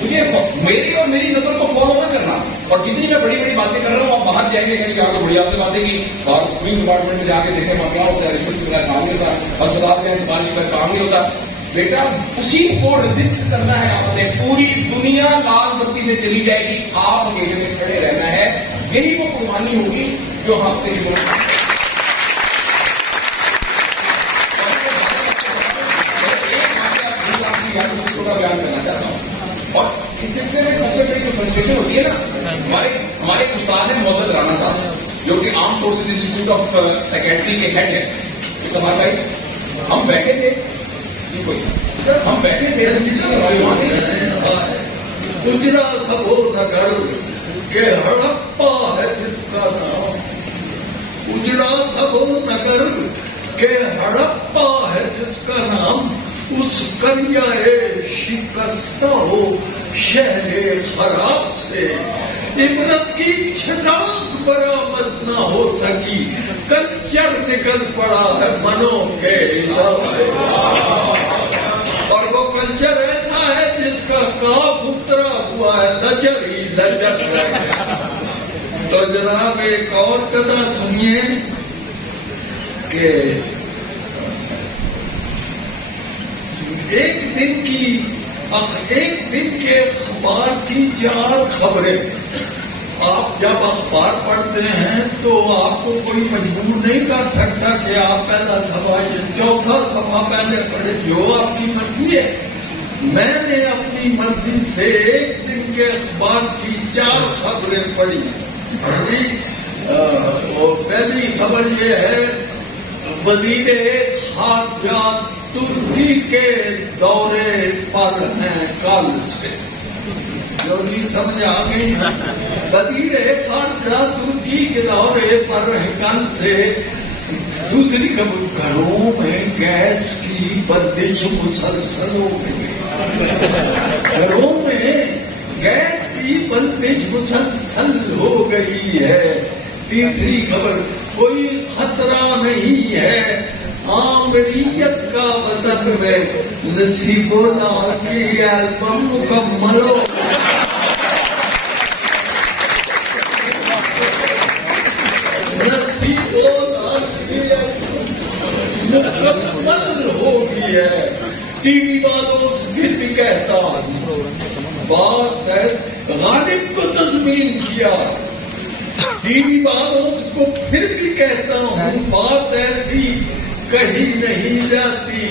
مجھے میری اور میری نسل کو فالو نہ کرنا. اور جتنی میں بڑی بڑی باتیں کر رہا ہوں, آپ باہر جائیں گے کہیں یہاں تو بڑی آپ نے باتیں کی, باہر پولیس ڈپارٹمنٹ میں جا کے دیکھیں وہاں کیا ہوتا ہے, رشوت کا کام نہیں ہوتا, اسپتال کے سفارش کا کام نہیں ہوتا. بیٹا اسی کو رجسٹ کرنا ہے آپ نے. پوری دنیا لال بتی سے چلی جائے گی, آپ اکیلے میں کھڑے رہنا ہے. یہی وہ قربانی ہوگی جو ہم سے بیان کرنا چاہتا ہوں. اور اس سلسلے میں سب سے بڑی جو فرسٹریشن ہوتی ہے نا, ہمارے استاد ہیں محمد رانا صاحب جو کہ arm forces institute of secretary کے ہیڈ ہیں. کمال بھائی ہم بیٹھے تھے, ہم بیٹھے تھے گجرا سبو نگر کے ہڑپا ہے جس کا نام, گجرا سبو نگر کے ہڑپا ہے جس کا نام, اس کریائے شکستہ ہو شہر خراب سے عبرت کی چھٹاک برآمد نہ ہو سکی, کلچر نکل پڑا ہے منوں کے حساب سے. اور وہ کلچر ایسا ہے جس کا کاف اترا ہوا ہے, لچر ہی لچر رہ گیا. تو جناب ایک اور قصہ سنیے کہ ایک دن کے اخبار کی 4 خبریں. آپ جب اخبار پڑھتے ہیں تو آپ کو کوئی مجبور نہیں کر سکتا کہ آپ پہلا صفحہ یا چوتھا صفحہ پہلے پڑھے, جو آپ کی مرضی ہے. میں نے اپنی مرضی سے ایک دن کے اخبار کی 4 خبریں پڑھی. پہلی خبر یہ ہے وزیر خارجہ ترکی کے دورے پر ہیں کل سے. جو نہیں سمجھ آ گئی. وزیر خارجہ ترکی کے دورے پر ہیں کل سے. دوسری خبر گھروں میں گیس کی بندش مسلسل ہو گئی. گھروں میں گیس کی بندش مسلسل ہو گئی ہے. تیسری خبر کوئی خطرہ نہیں ہے آمریت کا وطن میں نصیب اللہ کی البم مکمل ہو. نصیب اللہ کی مکمل ہو گئی ہے. ٹی وی والوں سے پھر بھی کہتا ہوں بات ہے غالب کو تضمین کیا. ٹی وی والوں کو پھر بھی کہتا ہوں بات ایسی کہیں نہیں جاتی.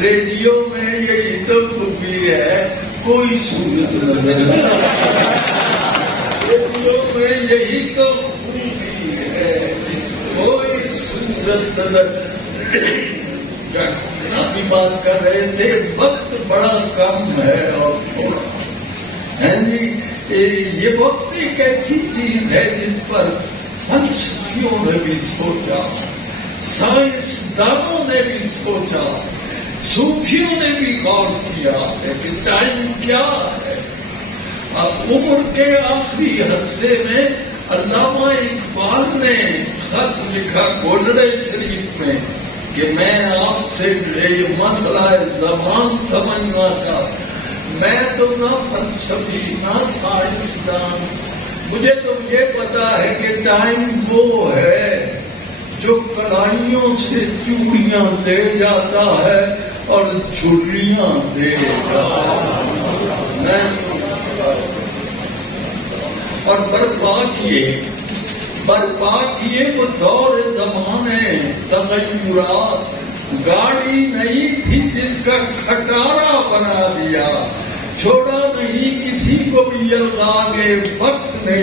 ریڈیو میں یہی تو خوبی ہے کوئی صورت نظر نہ آتی. ریڈیو میں یہی تو خوبی ہے کوئی صورت نظر. ابھی بات کر رہے تھے وقت بڑا کم ہے اور تھوڑا ہے جی. یہ وقت ایک ایسی چیز ہے جس پر فلسفیوں نے بھی سوچا, سائنسدانوں نے بھی سوچا, صوفیوں نے بھی غور کیا ہے کہ ٹائم کیا ہے. عمر کے آخری حصے میں علامہ اقبال نے خط لکھا گولڑے شریف میں کہ میں آپ سے یہ مسئلہ زبان سمجھنا چاہتا. میں تو نہ فلسفی نہ سائنسدان, مجھے تو یہ پتا ہے کہ ٹائم وہ ہے جو کڑائیوں سے چوڑیاں دے جاتا ہے اور جھریاں دے جاتا ہے. اور برپا کیے وہ دور زمانے تغیرات. گاڑی نہیں تھی جس کا کھٹارا بنا دیا, چھوڑا نہیں کسی کو بھی الغاغ وقت نے,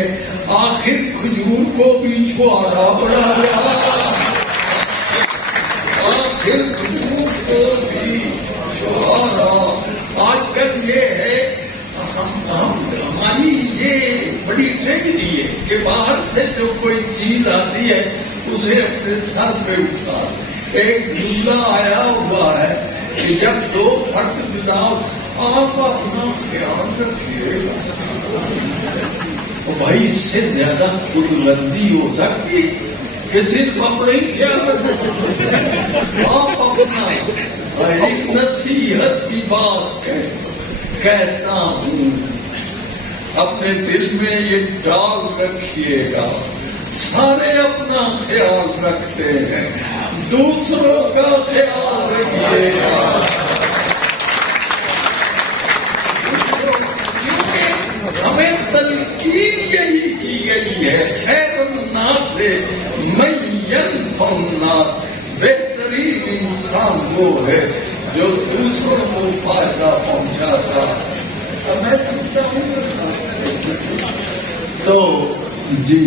آخر کھجور کو بھی چھوارا بنا دیا. آخر کھجور کو بھی چھوارا. آج کل یہ ہے ہماری یہ بڑی ٹریجڈی ہے کہ باہر سے جو کوئی چیز آتی ہے اسے اپنے سر پہ اٹھا. ایک جملہ آیا ہوا ہے کہ جب 2 فرد جدا آپ اپنا خیال رکھیے گا. بھائی اس سے زیادہ خودغرضی ہو سکتی کہ صرف اپنے ہی خیال رکھو. آپ اپنا ایک نصیحت کی بات کہتا ہوں, اپنے دل میں یہ ڈال رکھیے گا سارے اپنا خیال رکھتے ہیں, دوسروں کا خیال رکھیے گا. کیونکہ ہمیں تلقین یہی کی گئی ہے خیر الناس من ینفع الناس. بہترین انسان وہ ہے جو دوسروں کو فائدہ پہنچاتا ہے. میں سمجھتا ہوں تو جی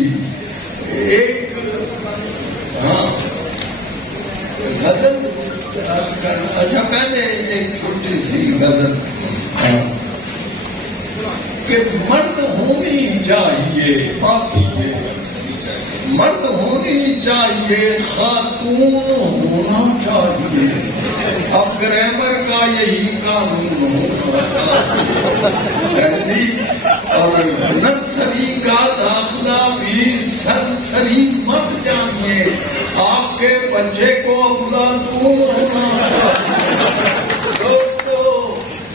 ایک غزل. اچھا پہلے ایک چھوٹی سی غزل کہ مرد ہونی چاہیے, باقی مرد ہونی چاہیے, خاتون ہونا چاہیے. اب گرامر کا یہی قانون ہونا چاہیے. اور نرسری کا داخلہ بھی سرسری مت جانیے, آپ کے بچے کو افلاطون ہونا چاہیے. دوستو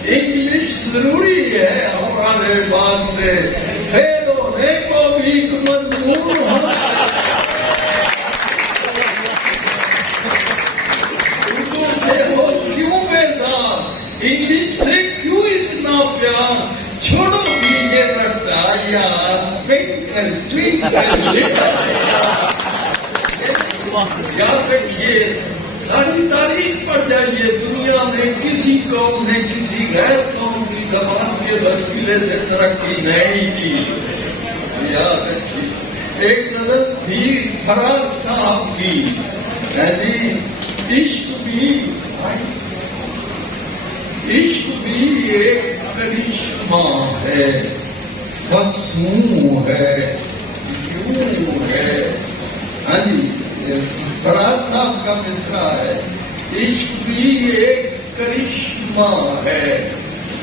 انگلش ضروری ہے ہمارے واسطے, فیل ہونے کو بھی ایک مضمون ہونا. اردو سے ہو کیوں بیزار, انگلش سے کیوں اتنا پیار, چھوڑو بھی یہ رٹا یار, ٹوینکل ٹوینکل یاد رکھیے. ساری تاریخ پڑھ جائیے, دنیا میں کسی قوم نے کسی غیر قوم وسیلے سے ترقی نہیں کی، یاد رکھی۔ ایک نظر تھی فراز صاحب کی، عشق بھی ایک کرشمہ ہے، فسوں ہے، یوں ہے۔ فراز صاحب کا مصرع ہے، عشق بھی ایک کرشمہ ہے،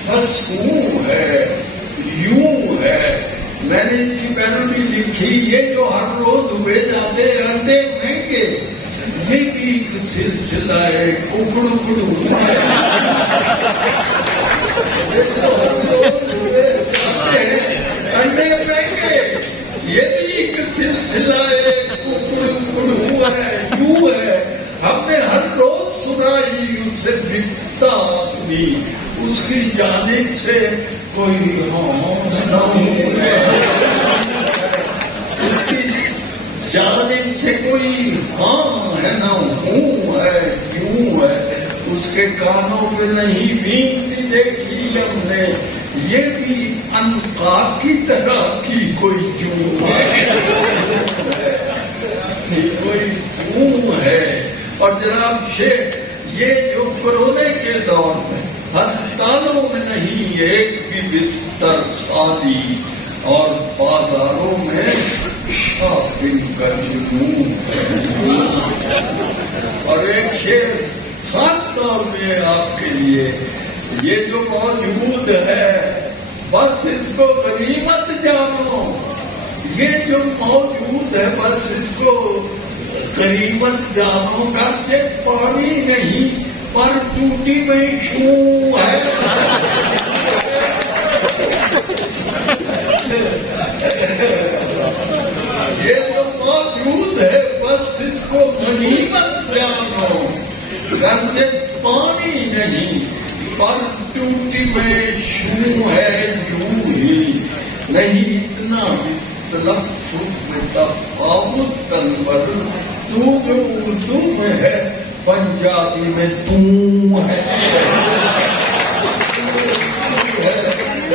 فسوں ہے، یوں ہے۔ میں نے اس کی پیروڈی لکھی، یہ جو ہر روز ہوئے جاتے انڈے مہنگے، یہ بھی ایک سلسلہ ہے، ککڑو ہے۔ انڈے مہنگے، یہ بھی ایک سلسلہ ہے، ککڑو ہے، یوں ہے۔ ہم نے ہر روز سنائی اسے بکتا اپنی، اس کی جانب سے کوئی ہاں ہے، اس کی جانب سے کوئی ہاں ہے نہ ہوں ہے، یوں ہے۔ اس کے کانوں پہ نہیں بینتی دیکھی ہم نے، یہ بھی عنقا کی طرح کی کوئی جوں ہے، کوئی جوں ہے۔ اور جناب شیخ، یہ جو کورونا کے دور میں ہسپتالوں میں نہیں ایک بھی بستر خالی، اور بازاروں میں شاپنگ کا جنون ہے۔ اور ایک شعر خاص طور پہ آپ کے لیے، یہ جو موجود ہے بس اس کو غنیمت جانو، یہ جو موجود ہے بس اس کو غنیمت جانو، گھر سے پانی نہیں پر ٹوٹی میں شوں ہے۔ یہ جو موجود ہے بس اس کو غنیمت جانو، گھر سے پانی نہیں پر ٹوٹی میں شوں ہے، یوں ہی نہیں اتنا تلفظ میں تفاوت تنور، تو جو اردو میں ہے پنجابی میں تو ہے،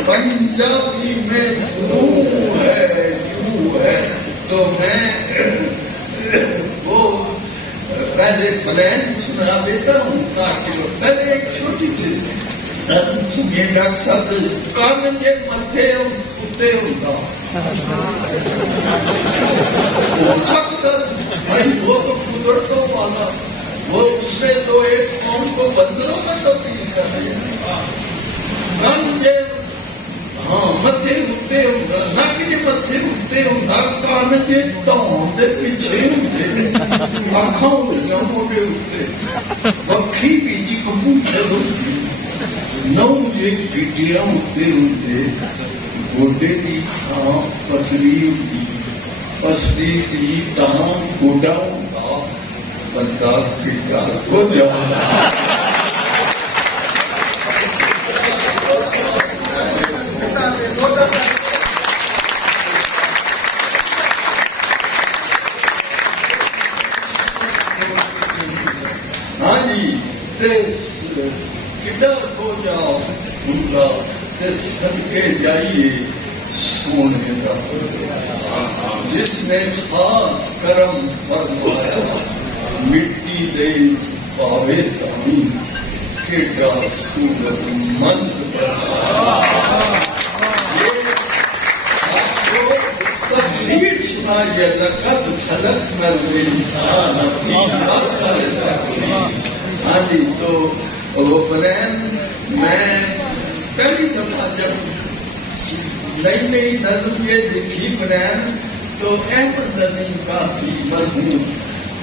پنجابی میں تو ہے، یوں ہے۔ تو میں وہ پہلے فلین سنا دیتا ہوں تاکہ وہ پہلے ایک چھوٹی سی سنیے ڈاکٹر صاحب، کان کے متھے اتنے ہوتا بھائی، وہ تو قدرتوں والا، وہ اس نے تو ایک قوم کو بندروں میں تبدیل کر دیا۔ کان کے ہاں متھے اتنے ہوگا، نک کے متھے اتنے ہوگا، کان کے دان کے پیچھے ہوتے، آنکھاں ہوگا موٹے ہوتے، وکھی بیچی کپوشل ہوتی، نو یہ گڈیاں ہوتے ہوتے، گوڈے کی تھان پسلی ہوتی، پسلی کی تھان گوڈا ہوتا، بندہ گڈا ہو جاتا۔ ہاں جی، کدھر ہو جاؤ گا صدقے جائیے سونے کا، جس نے خاص کرم فرمایا، مٹی دے پاوے تانی کیڈا صورت مند بنایا۔ تفسیر سنائیے، لقد خلقنا الانسان فی احسن۔ ہاں جی، تو وہ پلان میں پہلی دفعہ جب نئی نئی نظم یہ دیکھی پلان، تو احمد نظیم کافی مرحوم،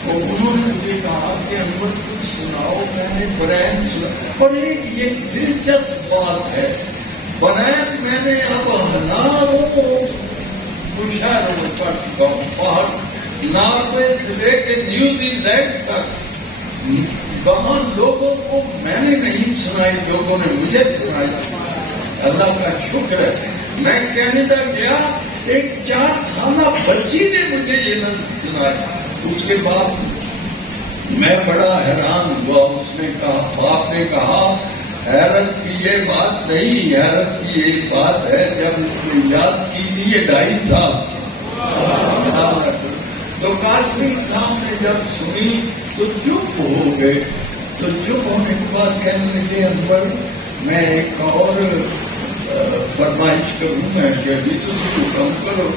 انہوں نے مجھے کہا کہ احمد کچھ سناؤ، میں نے پلان سنا۔ اور ایک یہ دلچسپ بات ہے، پلان میں نے اب ہزاروں مشاعروں میں پڑھ چکا ہوں، اور ناروے سے لے کے نیوزی لینڈ تک، وہاں لوگوں کو میں نے نہیں سنائی، لوگوں نے مجھے سنائی، اللہ کا شکر ہے۔ میں کینیڈا گیا، ایک 4 سالہ بچی نے مجھے یہ نظم سنائی، اس کے بعد میں بڑا حیران ہوا۔ اس نے کہا، باپ نے کہا حیرت کی یہ بات نہیں، حیرت کی ایک بات ہے جب اس نے یاد کی تھی یہ 2.5 سال تو قاسمی صاحب نے جب سنی تو چپ ہو گئے. تو چپ ہونے کے بعد کہنے لگے انور میں ایک اور فرمائش کروں میں کہ ابھی تو حکم کرو.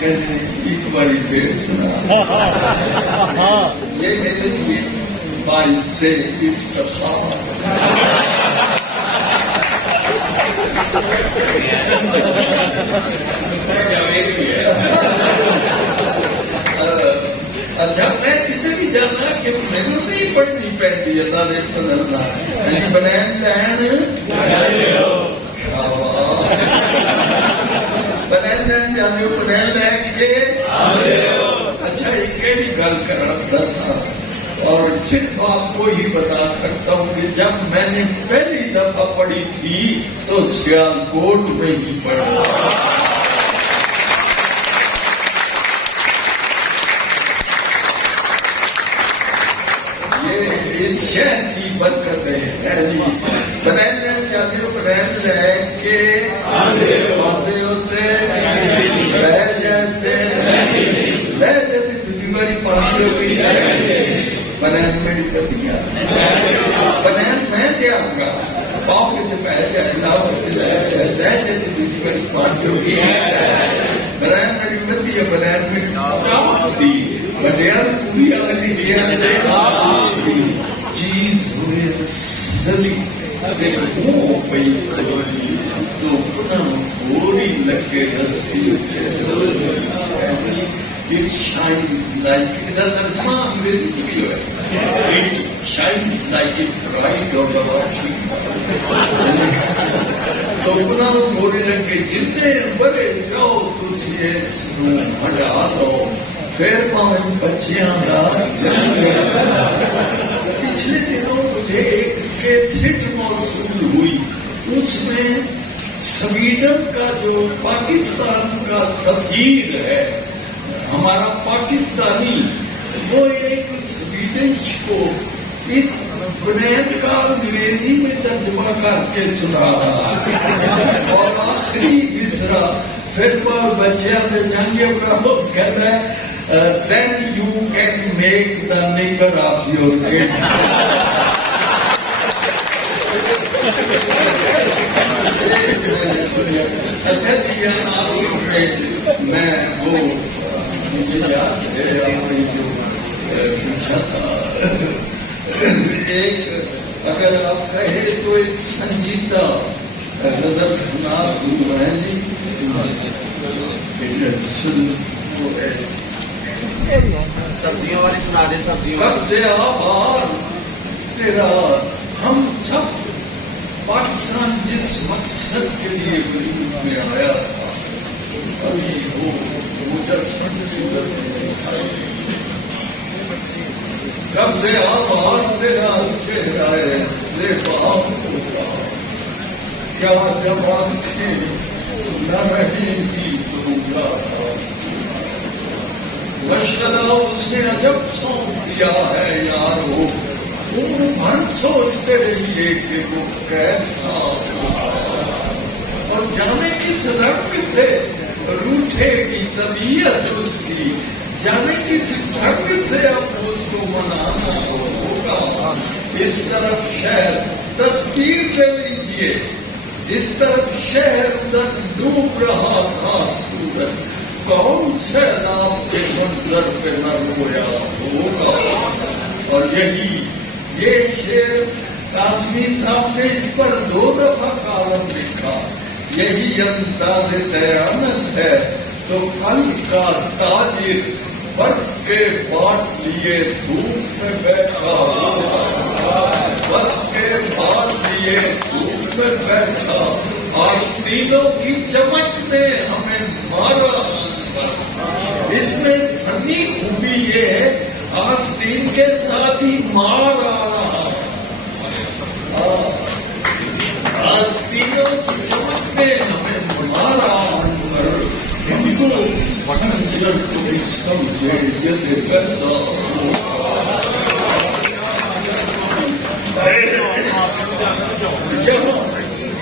کہنے ایک باری پھر سنا. یہ میرے لیے باعث سے افتخار. اچھا میں کتنے بھی جانا کہ میرے نہیں پڑھنی پڑتی اللہ نے بدلنا بنین لین بنین لین جانے بنین لین کے. اچھا ایک بھی گل کرنا دسا اور صرف آپ کو ہی بتا سکتا ہوں کہ جب میں نے پہلی دفعہ پڑھی تھی تو سیالکوٹ میں ہی پڑھا. اس شہر کی برکت ہے جی. بنین لین جاتے ہو بنین لے کے آتے ہوتے رہ جاتے دوسری باری پانی ہوگی بنین میری کبھی بنین میں دیا گا پاؤں کے پہ جائے لے جاتے دوسری باری پانی ہوگی بنین میری متی ہے بنین میری ہوتی بنیاد پوری آگے دیا چیز ہوئے سلی ہو پئی تو پناہ پوری لگے رسی it shines like it انگریزی بھی ہے it shines like a bright on the rocky. تو پناہ پوری لگے جتنے بڑے جاؤ تسی اس ہٹا دو پھر پاؤں بچیاں کا. پچھلے دنوں مجھے ایک کیسٹ موصول ہوئی اس میں سویڈن کا جو پاکستان کا سفیر ہے ہمارا پاکستانی وہ ایک سویڈش کو اس بنین کا انگریزی میں ترجمہ کر کے سنا رہا اور آخری مصرع پھر پر بچیاں نے جانگے کا خود کہتا ہے then you can make the maker of your kid. اچھا جی آپ میں وہ مجھے یاد ہے آپ نے جو پوچھا تھا ایک اگر آپ کہے تو ایک سنجیدہ نظر ناز گرو ہے جی سبزیوں والی سنا دے. سبزیوں کب سے آباد تیرا ہم سب پاکستان جس مقصد کے لیے وجود میں آیا تھا ابھی وہ مجسم کی کب سے آباد تیرا چہرہ ہے کیا جوان تھے نہ رہے گی دوں مشغلہ اس نے عجب سونپ دیا ہے یار ہو عمر بھر سوچتے رہیے کہ وہ کیسا ہوگا اور جانے کس رنگ سے روٹھے گی طبیعت اس کی جانے کس رنگ سے اب اس کو منانا ہوگا. اس طرف شہر تصویر لے لیجیے اس طرف شہر ادھر ڈوب رہا تھا سورج کون سیلاب کے منظر پہ نہ رویا ہوگا. اور یہی یہ شعر قاسمی صاحب نے اس پر 2 دفعہ کالم لکھا. یہی انداز دیانت ہے تو کل کا تاجر برف کے بانٹ لیے دھوپ میں بیٹھا برف کے بانٹ لیے دھوپ میں بیٹھا آستینوں کی چمک نے ہمیں مارا. اس میں فنی خوبی یہ ہے آستین کے ساتھ ہی مار آ رہا آستینوں کی چمک نے ہمیں مارا ہم کو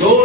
2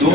2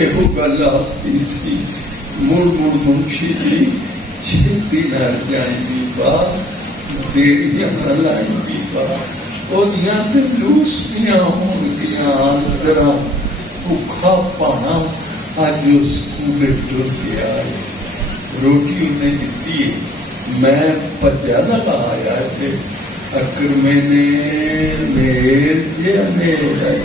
ਇਹੋ ਗੱਲ ਆਖਦੀ ਸੀ, ਮੁੜ ਮੁੜ ਮੁੰਸ਼ੀ ਜੀ ਛੇਤੀ ਨਾਲ ਜਾਏਗੀ ਬਾ, ਦੇਰੀਆਂ ਨਾ ਲਾਏਗੀ ਬਾ। ਉਹਦੀਆਂ ਤੇ ਲੂਸਦੀਆਂ ਹੋਣਗੀਆਂ ਅੰਦਰਾਂ, ਭੁੱਖਾ ਪਾਣਾ ਅੱਜ ਉਸ ਸਕੂਲੇ ਟੁਰ ਗਿਆ। ਰੋਟੀ ਉਹਨੇ ਦਿੱਤੀ, ਮੈਂ ਭੱਜਾ ਲਗਾ ਆਇਆ ਤੇ ਅਕਰ ਮੈਨੇ ਮੇਰ ਜਿਹਾ ਮੇਰਾ